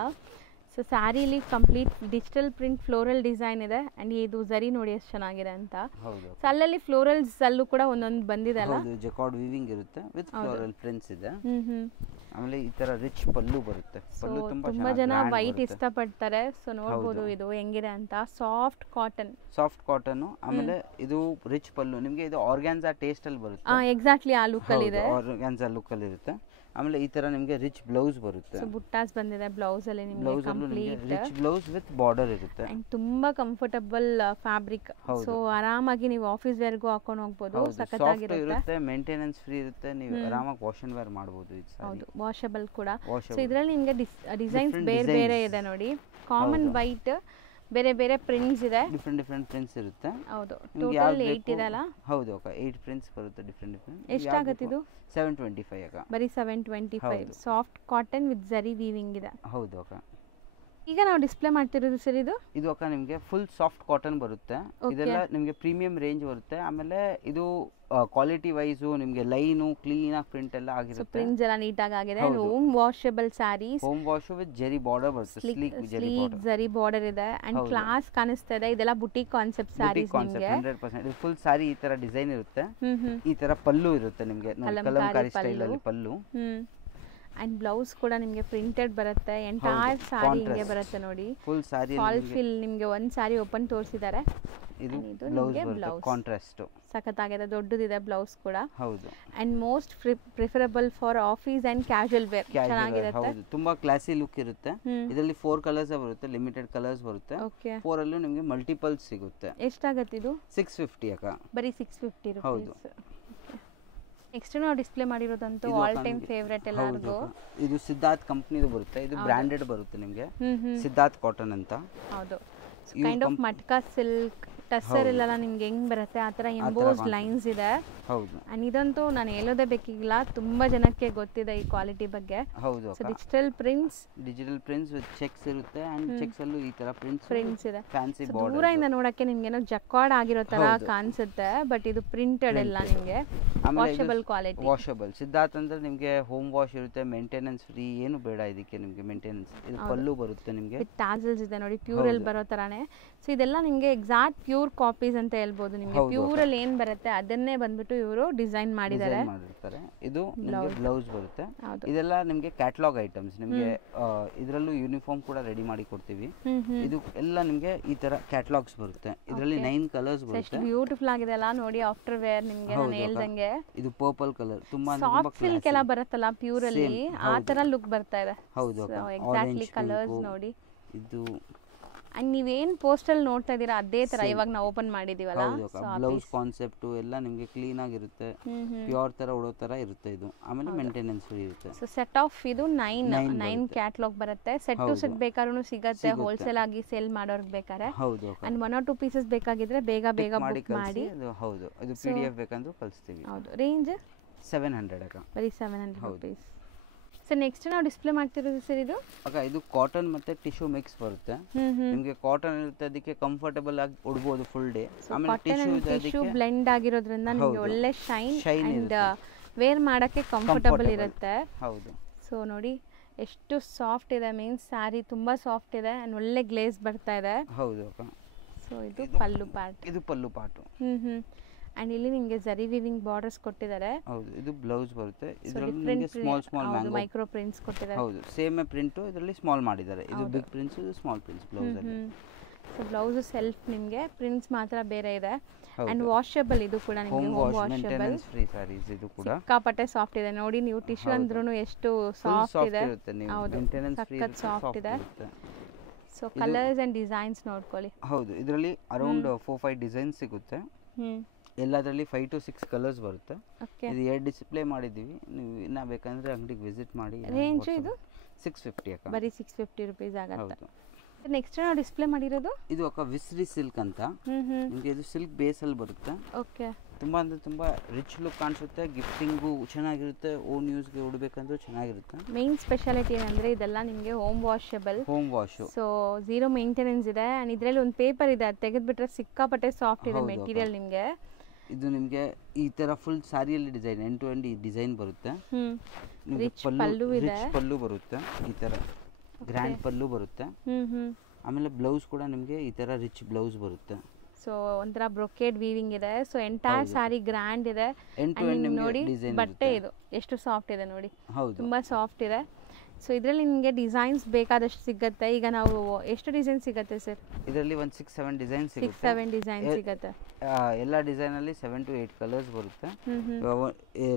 ಸೊ ಸ್ಯಾರಿಲಿ complete digital print floral design ಇದೆ. ಅಂಡ್ ಇದು ಜರಿ ನೋಡಿ ಎಷ್ಟು ಚೆನ್ನಾಗಿದೆ ಅಂತ. ಸೊ ಅಲ್ಲಲ್ಲಿ ಫ್ಲೋರಲ್ಸ್ ಅಲ್ಲೂ ಕೂಡ ಒಂದೊಂದು ಬಂದಿದೆ ಅಲ್ಲ. ಹೌದು, ಜಕಾರ್ಡ್ ವೀವಿಂಗ್ ಇರುತ್ತೆ ವಿತ್ ಫ್ಲೋರಲ್ ಪ್ರಿಂಟ್ಸ್ ಇದೆ. ಆಮೇಲೆ ಈ ತರ ರಿಚ್ ಪಲ್ಲು ಬರುತ್ತೆ. ಪಲ್ಲು ತುಂಬಾ ಜನ ವೈಟ್ ಇಷ್ಟಪಡ್ತಾರೆ. ಸೊ ನೋಡಬಹುದು ಇದು ಹೆಂಗಿದೆ ಅಂತ. Soft cotton. ಆಮೇಲೆ ಇದು ರಿಚ್ ಪಲ್ಲು, ನಿಮಗೆ ಇದು ಆರ್ಗಾನ್ಜಾ ಟೇಸ್ಟ್ ಅಲ್ಲಿ ಬರುತ್ತೆ. ಎಕ್ಸಾಕ್ಟ್ಲಿ ಆ ಲುಕ್ ಅಲ್ಲಿ ಇದೆ. ಆರ್ಗಾನ್ಜಾ ಲುಕ್ ಅಲ್ಲಿ ಇರುತ್ತೆ. ಆಮೇಲೆ ಈ ತರ ನಿಮಗೆ ರಿಚ್ ಬ್ಲೌಸ್ ಬರುತ್ತೆ. ಸೊ ಬುಟ್ಟಾಸ್ ಬಂದಿದೆ ಬ್ಲೌಸ್ ಅಲ್ಲಿ ನಿಮಗೆ complete rich blouse with border ಇರುತ್ತೆ. ಅಂಡ್ ತುಂಬಾ ಕಂಫರ್ಟಬಲ್ ಫ್ಯಾಬ್ರಿಕ್. ಸೊ ಆರಾಮಾಗಿ ನೀವು ಆಫೀಸ್ ವೇರ್ ಗೂ ಹಾಕೊಂಡು ಹೋಗಬಹುದು. ಸಖತ್ತಾಗಿರುತ್ತೆ. ಮೇಂಟೆನೆನ್ಸ್ ಫ್ರೀ ಇರುತ್ತೆ. ನೀವು ಆರಾಮಾಗಿ ವಾಶ್ ಅಂಡ್ ವೇರ್ ಮಾಡಬಹುದು. ಹೌದು, ವಾಷಬಲ್ ಕೂಡ. ಸೊ ಇದರಲ್ಲಿ ನಿಮಗೆ ಡಿಸೈನ್ಸ್ ಬೇರೆ ಬೇರೆ ಇದೆ ನೋಡಿ. ಕಾಮನ್ ವೈಟ್, ಬೇರೆ ಬೇರೆ ಪ್ರಿಂಟ್ಸ್ ಇದೆ. ಡಿಫರೆಂಟ್ ಪ್ರಿಂಟ್ಸ್ ಇರುತ್ತೆ. ಹೌದು, ಟೋಟಲ್ 8 ಇದೆ ಅಲ್ಲ? ಹೌದು ಅಕ್ಕ, 8 ಪ್ರಿಂಟ್ಸ್ ಬರುತ್ತೆ ಡಿಫರೆಂಟ್. ಎಷ್ಟಾಗುತ್ತೆ ಇದು? 725 ಅಕ್ಕ. ಬರೀ 725. ಸಾಫ್ಟ್ ಕಾಟನ್ ವಿತ್ ಜರಿ ವೀವಿಂಗ್ ಇದೆ. ಹೌದು ಅಕ್ಕ. ಈಗ ನಾವು ಡಿಸ್ಪ್ಲೇ ಮಾಡ್ತಿರೋದು ಸರ್ ಇದು ಅಕ್ಕ ನಿಮಗೆ ಫುಲ್ ಸಾಫ್ಟ್ ಕಾಟನ್ ಬರುತ್ತೆ. ಇದೆಲ್ಲ ನಿಮಗೆ ಪ್ರೀಮಿಯಂ ರೇಂಜ್ ಬರುತ್ತೆ. ಆಮೇಲೆ ಇದು ಕ್ವಾಲಿಟಿ ವೈಸ್ ನಿಮಗೆ ಲೈನು ಕ್ಲೀನ್ ಆಗಿ ಪ್ರಿಂಟ್ ಎಲ್ಲ ಆಗಿರುತ್ತೆ. ಪ್ರಿಂಟ್ಸ್ ಎಲ್ಲ ನೀಟಾಗಿ ಆಗಿದೆ. Home washable sarees, home wash with zari border ಬರುತ್ತೆ. ಸ್ಲೀಕ್ ಜರಿ ಬಾರ್ಡರ್ ಇದೆ ಅಂಡ್ ಕ್ಲಾಸ್ ಕಾಣಿಸ್ತಾ ಇದೆ. ಇದೆಲ್ಲ ಬುಟಿಕ್ ಕಾನ್ಸೆಪ್ಟ್ ಸ್ಯಾರೀಸ್ ನಿಮಗೆ 100%. ಇದು ಫುಲ್ ಸಾರಿ ಈ ತರ ಡಿಸೈನ್ ಇರುತ್ತೆ. ಈ ತರ ಪಲ್ಲು ಇರುತ್ತೆ ನಿಮಗೆ, ಕಲಂಕಾರಿ ಸ್ಟೈಲ್ ಅಲ್ಲಿ ಪಲ್ಲು. ಅಂಡ್ ಬ್ಲೌಸ್ ಕೂಡ ನಿಮಗೆ ಪ್ರಿಂಟೆಡ್ ಬರುತ್ತೆ. ಎಂಟೈರ್ ಸಾರಿ ಹಿಂಗೆ ಬರುತ್ತೆ ನೋಡಿ. ಫುಲ್ ಸಾರಿ ಫಾಲ್ ಫಿಲ್ ನಿಮಗೆ ಒಂದು ಸಾರಿ ಓಪನ್ ತೋರಿಸಿದ್ದಾರೆ. ಇದು ಬ್ಲೌಸ್ ಕಾಂಟ್ರಾಸ್ಟ್ ಸಖತ್ತಾಗಿದೆ, ದೊಡ್ಡದಿದೆ ಬ್ಲೌಸ್ ಕೂಡ. ಹೌದು. And most preferable for office and casual wear. ಚೆನ್ನಾಗಿರುತ್ತೆ. ಹೌದು, ತುಂಬಾ ಕ್ಲಾಸಿ ಲುಕ್ ಇರುತ್ತೆ. ಇದರಲ್ಲಿ 4 ಕಲರ್ಸ್ ಬರುತ್ತೆ, ಲಿಮಿಟೆಡ್ ಕಲರ್ಸ್ ಬರುತ್ತೆ. 4 ಅಲ್ಲೂ ನಿಮಗೆ ಮಲ್ಟಿಪಲ್ಸ್ ಸಿಗುತ್ತೆ. ಎಷ್ಟಾಗುತ್ತೆ ಇದು? 650 ಅಕ್ಕ. ಬರೀ 650 rupees. ಹೌದು. ನೆಕ್ಸ್ಟ್ ನಾವು ಡಿಸ್ಪ್ಲೇ ಮಾಡಿರೋದಂತೂ ಆಲ್ ಟೈಮ್ ಫೇವರೇಟ್ ಎಲ್ಲರಿಗೂ. ಇದು ಸಿದ್ಧಾರ್ಥ್ ಕಂಪನಿದು ಬರುತ್ತೆ. ಇದು ಬ್ರಾಂಡೆಡ್ ಬರುತ್ತೆ ನಿಮಗೆ, ಸಿದ್ಧಾರ್ಥ್ ಕಾಟನ್ ಅಂತ. ಹೌದು, kind of matka silk tussar ಇಲ್ಲಲ್ಲ ನಿಮ್ಗೆ ಹೆಂಗ್ ಬರುತ್ತೆ ಆ ಥರ ಎಂಬೋಸ್ಡ್ ಲೈನ್ಸ್ ಇದೆ. ಹೌದು. ಅಂಡ್ ಇದಂತೂ ನಾನು ಹೇಳೋದೇ ಬೇಕಿಲ್ಲ, ತುಂಬಾ ಜನಕ್ಕೆ ಗೊತ್ತಿದೆ ಈ ಕ್ವಾಲಿಟಿ ಬಗ್ಗೆ. ಹೌದು. So digital prints with cheques ಇರುತ್ತೆ ಅಂಡ್ ಚೆಕ್ಸ್ ಅಲ್ಲೂ ಈ ತರ ಪ್ರಿಂಟ್ಸ್ ಇದೆ. Fancy border. ದೂರದಿಂದ ನೋಡಕ್ಕೆ ನಿಮ್ಗೇನೋ ಜಕ್ವಾರ್ಡ್ ಆಗಿರೋ ತರ ಕಾಣಿಸುತ್ತೆ, ಬಟ್ ಇದು ಪ್ರಿಂಟೆಡ್ ಎಲ್ಲ ನಿಮ್ಗೆ ವಾಷಬಲ್ ಕ್ವಾಲಿಟಿ. ವಾಷಬಲ್ ಸಿದ್ಧಾರ್ಥ ಅಂದ್ರೆ ನಿಮ್ಗೆ ಹೋಮ್ ವಾಶ್ ಇರುತ್ತೆ, ಮೇಂಟೆನೆನ್ಸ್ ಫ್ರೀ, ಏನು ಬೇಡ ಇದಕ್ಕೆ ನಿಮ್ಗೆ ಮೇಂಟೆನೆನ್ಸ್. ಇದು ಪಲ್ಲು ಬರುತ್ತೆ ನಿಮ್ಗೆ ವಿತ್ ಟಾಸಲ್ಸ್ ಇದೆ ನೋಡಿ, ಪ್ಯೂರಲ್ಲಿ ಬರೋ ತರಾನೇ. ಸೊ ಇದೆಲ್ಲ ನಿಮ್ಗೆ ಎಕ್ಸಾಕ್ಟ್ ಪ್ಯೂರ್ ಕಾಪೀಸ್ ಅಂತ ಹೇಳ್ಬೋದು. ನಿಮ್ಗೆ ಪ್ಯೂರಲ್ಲಿ ಏನ್ ಬರುತ್ತೆ ಅದನ್ನೇ ಬಂದ್ಬಿಟ್ಟು ಇವರು ಡಿಸೈನ್ ಮಾಡಿದ್ದಾರೆ. ಇದು ನಿಮ್ಗೆ ಬ್ಲೌಸ್ ಬರುತ್ತೆ. ಇದೆಲ್ಲ ನಿಮ್ಗೆ ಕ್ಯಾಟಲಾಗ್ ಐಟಮ್ಸ್. ನಿಮ್ಗೆ ಇದರಲ್ಲೂ ಯೂನಿಫಾರ್ಮ್ ಕೂಡ ರೆಡಿ ಮಾಡಿ ಕೊಡ್ತೀವಿ. ಇದು ಎಲ್ಲ ನಿಮ್ಗೆ ಈ ತರ ಕ್ಯಾಟಲಾಗ್ಸ್ ಬರುತ್ತೆ. ಇದರಲ್ಲಿ 9 ಕಲರ್ಸ್ ಬರುತ್ತೆ. ಬ್ಯೂಟಿಫುಲ್ ಆಗಿದೆ ಅಲ್ಲ ನೋಡಿ, ಆಫ್ಟರ್ ವೇರ್ ನಿಮ್ಗೆ ನಾನು ಹೇಳ್ದಂಗೆ. ಇದು ಪರ್ಪಲ್ ಕಲರ್, ತುಂಬಾ ಸಾಫ್ಟ್ ಸಿಲ್ಕ್ ಎಲ್ಲ ಬರುತ್ತಲ್ಲ ಪ್ಯೂರ್ ಅಲ್ಲಿ, ಆ ತರ ಲುಕ್ ಬರ್ತಾ ಇದೆ. ಹೌದು, ಎಕ್ಸಾಕ್ಟ್ಲಿ ಕಲರ್ಸ್ ನೋಡಿ. ಇದು ಅಂಡ್ ನೀವೇನ್ ಪೋಸ್ಟಲ್ ನೋಡ್ತಾ ಇದೀರಾ ಅದೇ ತರ ಇವಾಗ ನಾವು ಓಪನ್ ಮಾಡಿದೀವಲ್ಲ. ಬ್ಲೌಸ್ ಕಾನ್ಸೆಪ್ಟ್ ಎಲ್ಲ ನಿಮ್ಗೆ ಕ್ಲೀನ್ ಆಗಿರುತ್ತೆ, ಪ್ಯೂರ್ ತರ ಉಡೋ ತರ ಇರುತ್ತೆ ಇದು. ಆಮೇಲೆ ಮೇಂಟೆನೆನ್ಸ್ ಫ್ರೀ ಇರುತ್ತೆ. ಸೊ ಸೆಟ್ ಆಫ್ ಇದು 9 ಕ್ಯಾಟಲಾಗ್ ಬರುತ್ತೆ. ಸೆಟ್ ಟು ಸೆಟ್ ಬೇಕಾದ್ರೂ ಸಿಗುತ್ತೆ, ಹೋಲ್ಸೇಲ್ ಆಗಿ ಸೇಲ್ ಮಾಡೋರ್ಗೆ ಬೇಕಾದ್ರೆ. ಹೌದು. ಅಂಡ್ 1 or 2 ಪೀಸಸ್ ಬೇಕಾಗಿದ್ರೆ ಬೇಗ ಬುಕ್ ಮಾಡಿ. ಹೌದು, ಇದು PDF ಬೇಕಂದ್ರೂ ಕಳಿಸ್ತೀವಿ. ಹೌದು. ರೇಂಜ್ 700 ಅಕ್ಕ. ಬರೀ 700 ರೂಪೀಸ್. ಸರ್ ನೆಕ್ಸ್ಟ್ ನಾವು ಡಿಸ್ಪ್ಲೇ ಮಾಡ್ತಿರೋದು ಸರ್ ಇದು ಅಕ್ಕ, ಇದು ಕಾಟನ್ ಮತ್ತೆ ಟಿಶ್ಯೂ ಮಿಕ್ಸ್ ಬರುತ್ತೆ. ನಿಮಗೆ ಕಾಟನ್ ಇರುತ್ತೆ, ಅದಕ್ಕೆ ಕಂಫರ್ಟಬಲ್ ಆಗಿ ಉಡಬಹುದು ಫುಲ್ ಡೇ. ಆಮೇಲೆ ಟಿಶ್ಯೂ ಬ್ಲೆಂಡ್ ಆಗಿರೋದ್ರಿಂದ ನಿಮಗೆ ಒಳ್ಳೆ ಶೈನ್ ಅಂಡ್ ವೇರ್ ಮಾಡಕ್ಕೆ ಕಂಫರ್ಟಬಲ್ ಇರುತ್ತೆ. ಹೌದು. ಸೊ ನೋಡಿ ಎಷ್ಟು ಸಾಫ್ಟ್ ಇದೆ, ಮೀನ್ಸ್ ಸ್ಯಾರಿ ತುಂಬಾ ಸಾಫ್ಟ್ ಇದೆ ಅಂಡ್ ಒಳ್ಳೆ ಗ್ಲೇಸ್ ಬರ್ತಾ ಇದೆ. ಹೌದು ಅಕ್ಕ. ಸೊ ಇದು ಪಲ್ಲು ಪಾರ್ಟ್. ಇದು ಪಲ್ಲು ಪಾರ್ಟ್. ಅಂಡ್ ಇಲ್ಲಿ ನಿಮಗೆ ಜರಿ ವೀವಿಂಗ್ ಬಾರ್ಡರ್ಸ್ ಕೊಟ್ಟಿದ್ದಾರೆ. ಹೌದು. ಇದು ಬ್ಲೌಸ್ ಬರುತ್ತೆ. ಇದರಲ್ಲಿ ನಿಮಗೆ ಸ್ಮಾಲ್ ಮ್ಯಾಂಗೋ ಮೈಕ್ರೋ ಪ್ರಿಂಟ್ಸ್ ಕೊಟ್ಟಿದ್ದಾರೆ. ಹೌದು, ಸೇಮ್ ಪ್ರಿಂಟ್ ಇದರಲ್ಲಿ ಸ್ಮಾಲ್ ಮಾಡಿದ್ದಾರೆ. ಇದು ಬಿಗ್ ಪ್ರಿಂಟ್ಸ್, ಇದು ಸ್ಮಾಲ್ ಪ್ರಿಂಟ್ಸ್ ಬ್ಲೌಸ್ ಅಲ್ಲಿ. ಸೊ ಬ್ಲೌಸ್ ಸೆಲ್ಫ್ ನಿಮಗೆ ಪ್ರಿಂಟ್ಸ್ ಮಾತ್ರ ಬೇರೆ ಇದೆ. ಅಂಡ್ ವಾಷಬಲ್ ಇದು ಕೂಡ ನಿಮಗೆ home washable maintenance free sarees. ಇದು ಕೂಡ ಸಿಕ್ಕಾಪಟ್ಟೆ ಸಾಫ್ಟ್ ಇದೆ ನೋಡಿ. ನೀವು ಟಿಶ್ಯೂ ಅಂದ್ರೂ ಎಷ್ಟು ಸಾಫ್ಟ್ ಇದೆ. ಹೌದು, ಸಖತ್ ಸಾಫ್ಟ್ ಇದೆ. ಸೊ ಕಲರ್ಸ್ ಅಂಡ್ ಡಿಸೈನ್ಸ್ ನೋಡ್ಕೊಳ್ಳಿ. ಹೌದು, ಇದರಲ್ಲಿ ಅರೌಂಡ್ 4-5 ಡಿಸೈನ್ಸ್ ಸಿಗುತ್ತೆ. ಎಲ್ಲದರಲ್ಲಿ 5 to 6 ಕಲರ್ಸ್ ಬರುತ್ತೆ. ಇದು 2 ಡಿಸ್ಪ್ಲೇ ಮಾಡಿದ್ದೀವಿ, ನೀವು ಇನ್ನ ಬೇಕಂದ್ರೆ ಅಂಗಡಿಗೆ ವಿಸಿಟ್ ಮಾಡಿ. ರೇಂಜ್ ಇದು 650 ಅಕ್ಕ. ಬರೀ 650 ರೂಪೀಸ್ ಆಗುತ್ತೆ. ನೆಕ್ಸ್ಟ್ ನಾವು ಡಿಸ್ಪ್ಲೇ ಮಾಡಿರೋದು ಇದು ಅಕ್ಕ ವಿಸ್ರಿ ಸಿಲ್ಕ್ ಅಂತ. ನಿಮಗೆ ಇದು ಸಿಲ್ಕ್ ಬೇಸ್ ಅಲ್ಲಿ ಬರುತ್ತೆ. ಓಕೆ. ತುಂಬಾ ಅಂದ್ರೆ ತುಂಬಾ ರಿಚ್ ಲುಕ್ ಕಾಣಿಸುತ್ತೆ, ಗಿಫ್ಟಿಂಗು ಚೆನ್ನಾಗಿರುತ್ತೆ, ಓನ್ ಯೂಸ್ಗೆ ಉಡಬೇಕಂದ್ರೂ ಚೆನ್ನಾಗಿರುತ್ತೆ. ಮೇನ್ ಸ್ಪೆಷಾಲಿಟಿ ಏನಂದ್ರೆ ಇದೆಲ್ಲ ನಿಮಗೆ home washable. Home wash. So 0 maintenance ಇದೆ. ಅಂಡ್ ಇದರಲ್ಲಿ ಒಂದು ಪೇಪರ್ ಇದೆ, ಅದು ತೆಗೆದ್ಬಿಟ್ರೆ ಸಿಕ್ಕಾಪಟ್ಟೆ ಸಾಫ್ಟ್ ಇದೆ ಮೆಟೀರಿಯಲ್ ನಿಮಗೆ. ಇದು ನಿಮಗೆ ಈ ತರ ಫುಲ್ ಸಾರಿಯಲ್ಲಿ ಡಿಸೈನ್ ಎಂಡ್ ಟು ಎಂಡ್ ಈ ಡಿಸೈನ್ ಬರುತ್ತೆ. ರಿಚ್ ಪಲ್ಲು ಇದೆ. ರಿಚ್ ಪಲ್ಲು ಬರುತ್ತೆ, ಈ ತರ ಗ್ರ್ಯಾಂಡ್ ಪಲ್ಲು ಬರುತ್ತೆ. ಆಮೇಲೆ ಬ್ಲೌಸ್ ಕೂಡ ನಿಮಗೆ ಈ ತರ ರಿಚ್ ಬ್ಲೌಸ್ ಬರುತ್ತೆ. ಸೊ ಒಂಥರ ಬ್ರೊಕೇಡ್ ವೀವಿಂಗ್ ಇದೆ. ಸೊ ಎಂಟೈರ್ ಸಾರಿ ಗ್ರ್ಯಾಂಡ್ ಇದೆ. ನೋಡಿ ಬಟ್ಟೆ ಇದು ಎಷ್ಟು ಸಾಫ್ಟ್ ಇದೆ ನೋಡಿ, ತುಂಬಾ ಸಾಫ್ಟ್ ಇದೆ. ಸೊ ಇದರಲ್ಲಿ ನಿಮಗೆ ಡಿಸೈನ್ಸ್ ಬೇಕಾದಷ್ಟು ಸಿಗುತ್ತೆ. ಈಗ ನಾವು ಎಷ್ಟು ಡಿಸೈನ್ ಸಿಗುತ್ತೆ ಸರ್? ಇದರಲ್ಲಿ ಒಂದು 6-7 ಡಿಸೈನ್ ಸಿಗುತ್ತೆ. 6-7 ಡಿಸೈನ್ ಸಿಗುತ್ತೆ. ಎಲ್ಲ ಡಿಸೈನ್ ಅಲ್ಲಿ 7 to 8 ಕಲರ್ಸ್ ಬರುತ್ತೆ.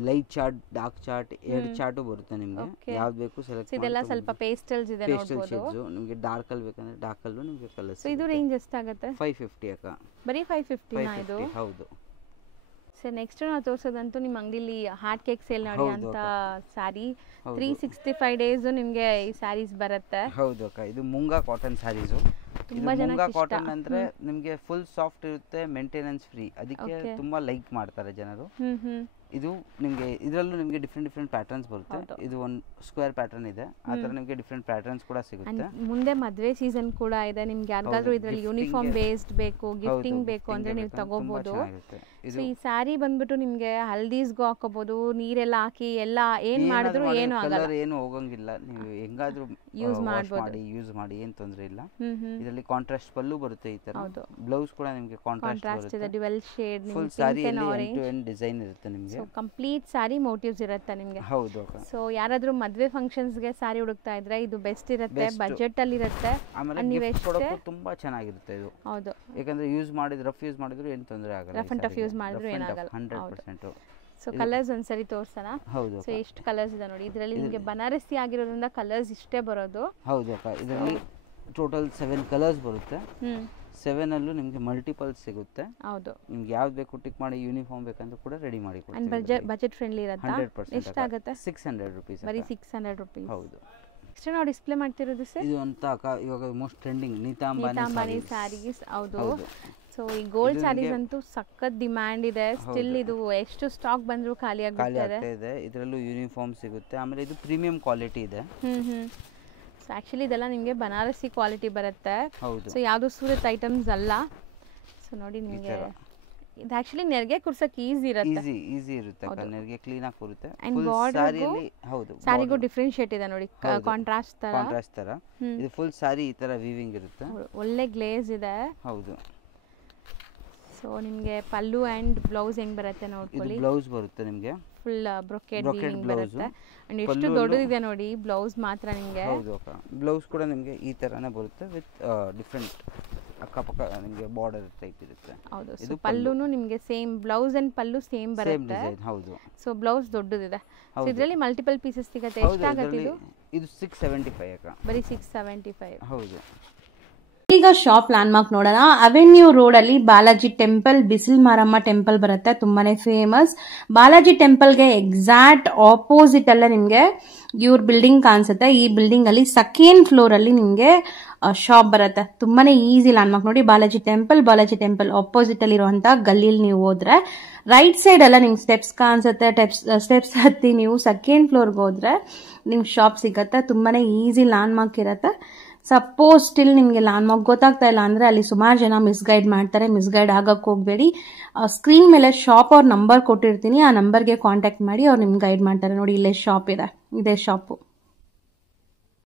Light chart, dark chart, 2 chart ಬರುತ್ತೆ ನಿಮಗೆ. ಯಾವ್ದು ಬೇಕು ಸೆಲೆಕ್ಟ್ ಮಾಡಿ. ಇದೆಲ್ಲ ಸ್ವಲ್ಪ ಪೇಸ್ಟಲ್ಸ್ ಇದೆ ನೋಡಬಹುದು. ನಿಮಗೆ ಡಾರ್ಕ್ ಅಲ್ಲಿ ಬೇಕಂದ್ರೆ ಡಾರ್ಕ್ ಅಲ್ಲೂ ನಿಮಗೆ ಕಲರ್ಸ್. ಸೊ ಇದು ರೇಂಜ್ ಎಷ್ಟಾಗುತ್ತೆ? 550 ಅಕ್ಕ. ಬರೀ 550 ನಾ ಇದು? ಹೌದು. ಸರ್ ನೆಕ್ಸ್ಟ್ ನಾವು ತೋರಿಸೋದಂತೂ ನಿಮ್ಮ ಅಂಗಡಿಲಿ ಹಾರ್ಟ್ ಕೇಕ್ ಸೇಲ್ ನೋಡಿ ಅಂತ ಸ್ಯಾರಿ. 365 ಡೇಸ್ ನಿಮಗೆ ಈ ಸ್ಯಾರೀಸ್ ಬರುತ್ತೆ. ಹೌದು ಅಕ್ಕ. ಇದು ಮುಂಗಾ ಕಾಟನ್ ಸ್ಯಾರೀಸು. ತುಂಬಾ ಮುಂಗಾ ಕಾಟನ್ ಅಂದ್ರೆ ನಿಮಗೆ ಫುಲ್ ಸಾಫ್ಟ್ ಇರುತ್ತೆ, ಮೇಂಟೆನೆನ್ಸ್ ಫ್ರೀ, ಅದಕ್ಕೆ ತುಂಬಾ ಲೈಕ್ ಮಾಡ್ತಾರೆ ಜನರು. ಇದು ನಿಮಗೆ ಇದರಲ್ಲೂ ನಿಮಗೆ ಡಿಫ್ರೆಂಟ್ ಪ್ಯಾಟರ್ನ್ಸ್ ಬರುತ್ತೆ. ಇದು ಒಂದು ಸ್ಕ್ವೇರ್ ಪ್ಯಾಟರ್ನ್ ಇದೆ, ಆ ತರ ನಿಮಗೆ ಡಿಫ್ರೆಂಟ್ ಪ್ಯಾಟರ್ನ್ಸ್ ಕೂಡ ಸಿಗುತ್ತೆ. ಮುಂದೆ ಮದುವೆ ಸೀಸನ್ ಕೂಡ ಇದೆ, ನಿಮ್ಗೆ ಯಾರಿಗಾದ್ರೂ ಇದರಲ್ಲಿ ಯೂನಿಫಾರ್ಮ್ ಬೇಸ್ಡ್ ಬೇಕು, ಗಿಫ್ಟಿಂಗ್ ಬೇಕು ಅಂದ್ರೆ ನೀವು ತಗೋಬಹುದು. ಸೊ ಈ ಸ್ಯಾರಿ ಬಂದ್ಬಿಟ್ಟು ನಿಮ್ಗೆ ಹಲ್ದೀಸ್ಗೂ ಹಾಕೋಬಹುದು, ನೀರೆಲ್ಲ ಹಾಕಿ ಎಲ್ಲ ಏನ್ ಮಾಡಿದ್ರು ಏನು ಆಗಲ್ಲ, ಏನು ಹೋಗಂಗಿಲ್ಲ. ನೀವು ಹೆಂಗಾದ್ರೂ ಯೂಸ್ ಮಾಡಿ ಏನ್ ತೊಂದ್ರೆ ಇಲ್ಲ. ಇದರಲ್ಲಿ ಕಾಂಟ್ರಾಸ್ಟ್ ಪಲ್ಲು ಬರುತ್ತೆ, ಈ ತರ ಬ್ಲೌಸ್ ಕೂಡ ನಿಮಗೆ ಕಾಂಟ್ರಾಸ್ಟ್ ಇದೆ, dual shade, full sari end to end design ಇರುತ್ತೆ ನಿಮಗೆ. ಕಂಪ್ಲೀಟ್ ಸ್ಯಾರಿ ಮೋಟಿವ್ಸ್ ಇರುತ್ತೆ ನಿಮಗೆ. ಹೌದು. ಸೊ ಯಾರಾದ್ರೂ ಮದುವೆ ಫಂಕ್ಷನ್ಸ್ ಗೆ ಸ್ಯಾರಿ ಹುಡುಕ್ತಾ ಇದ್ರೆ ಇದು ಬೆಸ್ಟ್ ಇರುತ್ತೆ, ಬಜೆಟ್ ಅಲ್ಲಿ ಇರುತ್ತೆ. ತುಂಬಾ ಚೆನ್ನಾಗಿರುತ್ತೆ ಇದು. ಹೌದು, ಯಾಕಂದ್ರೆ ರಫ್ ಯೂಸ್ ಮಾಡಿದ್ರು ಏನು ತೊಂದರೆ ಆಗಲ್ಲ, ರಫ್ ಅಂಡ್ ಟಫ್ ಯೂಸ್ ಮಾಡಿದ್ರು ಏನಾಗಲ್ಲ. 100%. ಸೊ ಕಲರ್ಸ್ ಒಂದ್ಸರಿ ತೋರ್ಸೋಣ. ಹೌದು. ಸೊ ಎಷ್ಟು ಕಲರ್ಸ್ ಇದೆ ನೋಡಿ ಇದರಲ್ಲಿ. ನಿಮಗೆ ಬನಾರಸಿ ಆಗಿರೋದ್ರಿಂದ ಕಲರ್ಸ್ ಇಷ್ಟೇ ಬರೋದು. ಹೌದು ಅಕ್ಕ. ಇದರಲ್ಲಿ ಟೋಟಲ್ 7 ಕಲರ್ಸ್ ಬರುತ್ತೆ. 7 ಅಲ್ಲೂ ನಿಮಗೆ ಮಲ್ಟಿಪಲ್ಸ್ ಸಿಗುತ್ತೆ. ಹೌದು. ನಿಮ್ಗೆ ಯಾವ್ದು ಬೇಕು ಟಿಕ್ ಮಾಡಿ, ಯೂನಿಫಾರ್ಮ್ ಬೇಕಂತ ಕೂಡ ರೆಡಿ ಮಾಡಿ ಕೊಡ್ತೀವಿ. ಬಜೆಟ್ ಫ್ರೆಂಡ್ಲಿ ಇರುತ್ತೆ. 100%. ಎಷ್ಟಾಗುತ್ತೆ? 600 ರೂಪೀಸ್. ಬರೀ 600 ರೂಪೀಸ್. ಹೌದು. ನೆಕ್ಸ್ಟ್ ನಾವು ಡಿಸ್ಪ್ಲೇ ಮಾಡ್ತಿರೋದು ಸರ್, ಇದು ಅಂತ ಅಕ್ಕ ಇವಾಗ ಮೋಸ್ಟ್ ಟ್ರೆಂಡಿಂಗ್ ನೀತಾಂಬಾನಿ ಸ್ಯಾರೀಸ್. ಹೌದು. ಸೊ ಈ ಗೋಲ್ಡ್ ಸ್ಯಾರೀಸ್ ಅಂತೂ ಸಖತ್ ಡಿಮ್ಯಾಂಡ್ ಇದೆ. ಸ್ಟಿಲ್ ಇದು ಎಷ್ಟು ಸ್ಟಾಕ್ ಬಂದರೂ ಖಾಲಿ ಆಗ್ತಾ ಇದೆ. ಇದರಲ್ಲೂ ಯೂನಿಫಾರ್ಮ್ ಸಿಗುತ್ತೆ. ಆಮೇಲೆ ಇದು ಪ್ರೀಮಿಯಂ ಕ್ವಾಲಿಟಿ ಇದೆ. ಸೊ ಆ್ಯಕ್ಚುಲಿ ಇದೆಲ್ಲ ನಿಮಗೆ ಬನಾರಸಿ ಕ್ವಾಲಿಟಿ ಬರುತ್ತೆ. ಹೌದು. ಸೊ ಯಾವುದು ಸೂರತ್ ಐಟಮ್ಸ್ ಅಲ್ಲ. ಸೊ ನೋಡಿ ನಿಮಗೆ ಇದು ಆ್ಯಕ್ಚುಲಿ ನೆರಿಗೆ ಕುರ್ಸಕ್ಕೆ ಈಸಿ ಇರುತ್ತೆ. ನೆರಿಗೆ ಕ್ಲೀನ್ ಆಗಿ ಕೂರುತ್ತೆ. ಅಂಡ್ ಬಾರ್ಡರ್ಗೂ ಹೌದು, ಸ್ಯಾರಿಗೂ ಡಿಫ್ರೆನ್ಶಿಯೇಟ್ ಇದೆ ನೋಡಿ, ಕಾಂಟ್ರಾಸ್ಟ್ ತರ. ಇದು ಫುಲ್ ಸ್ಯಾರಿ ಈ ತರ ವೀವಿಂಗ್ ಇರುತ್ತೆ. ಒಳ್ಳೆ ಗ್ಲೇಸ್ ಇದೆ. ಹೌದು. ಸೊ ನಿಮಗೆ ಪಲ್ಲು ಅಂಡ್ ಬ್ಲೌಸ್ ಹೆಂಗ್ ಬರುತ್ತೆ ನೋಡ್ಕೊಳ್ಳಿ. ಬ್ಲೌಸ್ ಬರುತ್ತೆ ನಿಮಗೆ ಫುಲ್ ಬ್ರೊಕೆಟ್ ವೀವಿಂಗ್ ಬರುತ್ತೆ. ಅಂಡ್ ಎಷ್ಟು ದೊಡ್ಡದಿದೆ ನೋಡಿ ಬ್ಲೌಸ್ ಮಾತ್ರ ನಿಮಗೆ. ಹೌದು ಅಕ್ಕ, ಬ್ಲೌಸ್ ಕೂಡ ನಿಮಗೆ ಈ ತರಾನೇ ಬರುತ್ತೆ ವಿತ್ ಡಿಫರೆಂಟ್ ಅಕ್ಕಪಕ್ಕ ನಿಮಗೆ ಬಾರ್ಡರ್ ಟೈಪ್ ಇರುತ್ತೆ. ಹೌದು. ಸೊ ಪಲ್ಲುನು ನಿಮಗೆ same blouse and pallu same ಬರುತ್ತೆ. ಹೌದು. ಸೊ ಬ್ಲೌಸ್ ದೊಡ್ಡದಿದೆ. ಸೊ ಇದರಲ್ಲಿ ಮಲ್ಟಿಪಲ್ ಪೀಸಸ್ ಸಿಗುತ್ತೆ. ಎಷ್ಟಾಗುತ್ತೆ ಇದು? ಇದು 675 ಅಕ್ಕ. ಬರೀ 675. ಹೌದು. ಈಗ ಶಾಪ್ ಲ್ಯಾಂಡ್ ಮಾರ್ಕ್ ನೋಡೋಣ. ಅವೆನ್ಯೂ ರೋಡ್ ಅಲ್ಲಿ ಬಾಲಾಜಿ ಟೆಂಪಲ್, ಬಿಸಿಲ್ ಮಾರಮ್ಮ ಟೆಂಪಲ್ ಬರುತ್ತೆ, ತುಂಬಾನೇ ಫೇಮಸ್. ಬಾಲಾಜಿ ಟೆಂಪಲ್ಗೆ ಎಕ್ಸಾಕ್ಟ್ ಆಪೋಸಿಟ್ ಅಲ್ಲೇ ನಿಮ್ಗೆ ಇವ್ರ ಬಿಲ್ಡಿಂಗ್ ಕಾಣಿಸುತ್ತೆ. ಈ ಬಿಲ್ಡಿಂಗ್ ಅಲ್ಲಿ ಸೆಕೆಂಡ್ ಫ್ಲೋರ್ ಅಲ್ಲಿ ನಿಮ್ಗೆ ಶಾಪ್ ಬರುತ್ತೆ. ತುಂಬಾನೇ ಈಸಿ ಲ್ಯಾಂಡ್ ಮಾರ್ಕ್ ನೋಡಿ. ಬಾಲಾಜಿ ಟೆಂಪಲ್ ಆಪೋಸಿಟ್ ಅಲ್ಲಿ ಇರುವಂತ ಗಲ್ಲಿಯಲ್ಲಿ ನೀವು ಹೋದ್ರೆ ರೈಟ್ ಸೈಡ್ ಎಲ್ಲ ನಿಮ್ಗೆ ಸ್ಟೆಪ್ಸ್ ಕಾಣಿಸುತ್ತೆ. ಸ್ಟೆಪ್ಸ್ ಹತ್ತಿ ನೀವು ಸೆಕೆಂಡ್ ಫ್ಲೋರ್ಗೆ ಹೋದ್ರೆ ನಿಮ್ಗೆ ಶಾಪ್ ಸಿಗತ್ತೆ. ತುಂಬಾನೇ ಈಸಿ ಲ್ಯಾಂಡ್ ಮಾರ್ಕ್ ಇರುತ್ತೆ. ಸಪೋಸ್ ಸ್ಟಿಲ್ ನಿಮಗೆ ಲ್ಯಾಂಡ್ ಮಾರ್ಕ್ ಗೊತ್ತಾಗ್ತಾ ಇಲ್ಲ ಅಂದ್ರೆ ಅಲ್ಲಿ ಸುಮಾರು ಜನ ಮಿಸ್ಗೈಡ್ ಮಾಡ್ತಾರೆ. ಮಿಸ್ಗೈಡ್ ಆಗಕ್ಕೆ ಹೋಗ್ಬೇಡಿ. ಸ್ಕ್ರೀನ್ ಮೇಲೆ ಶಾಪ್ ಅವ್ರ ನಂಬರ್ ಕೊಟ್ಟಿರ್ತೀನಿ, ಆ ನಂಬರ್ಗೆ ಕಾಂಟ್ಯಾಕ್ಟ್ ಮಾಡಿ ಅವ್ರು ನಿಮ್ಗೆ ಗೈಡ್ ಮಾಡ್ತಾರೆ. ನೋಡಿ ಇಲ್ಲೇ ಶಾಪ್ ಇದೆ, ಇದೇ ಶಾಪು.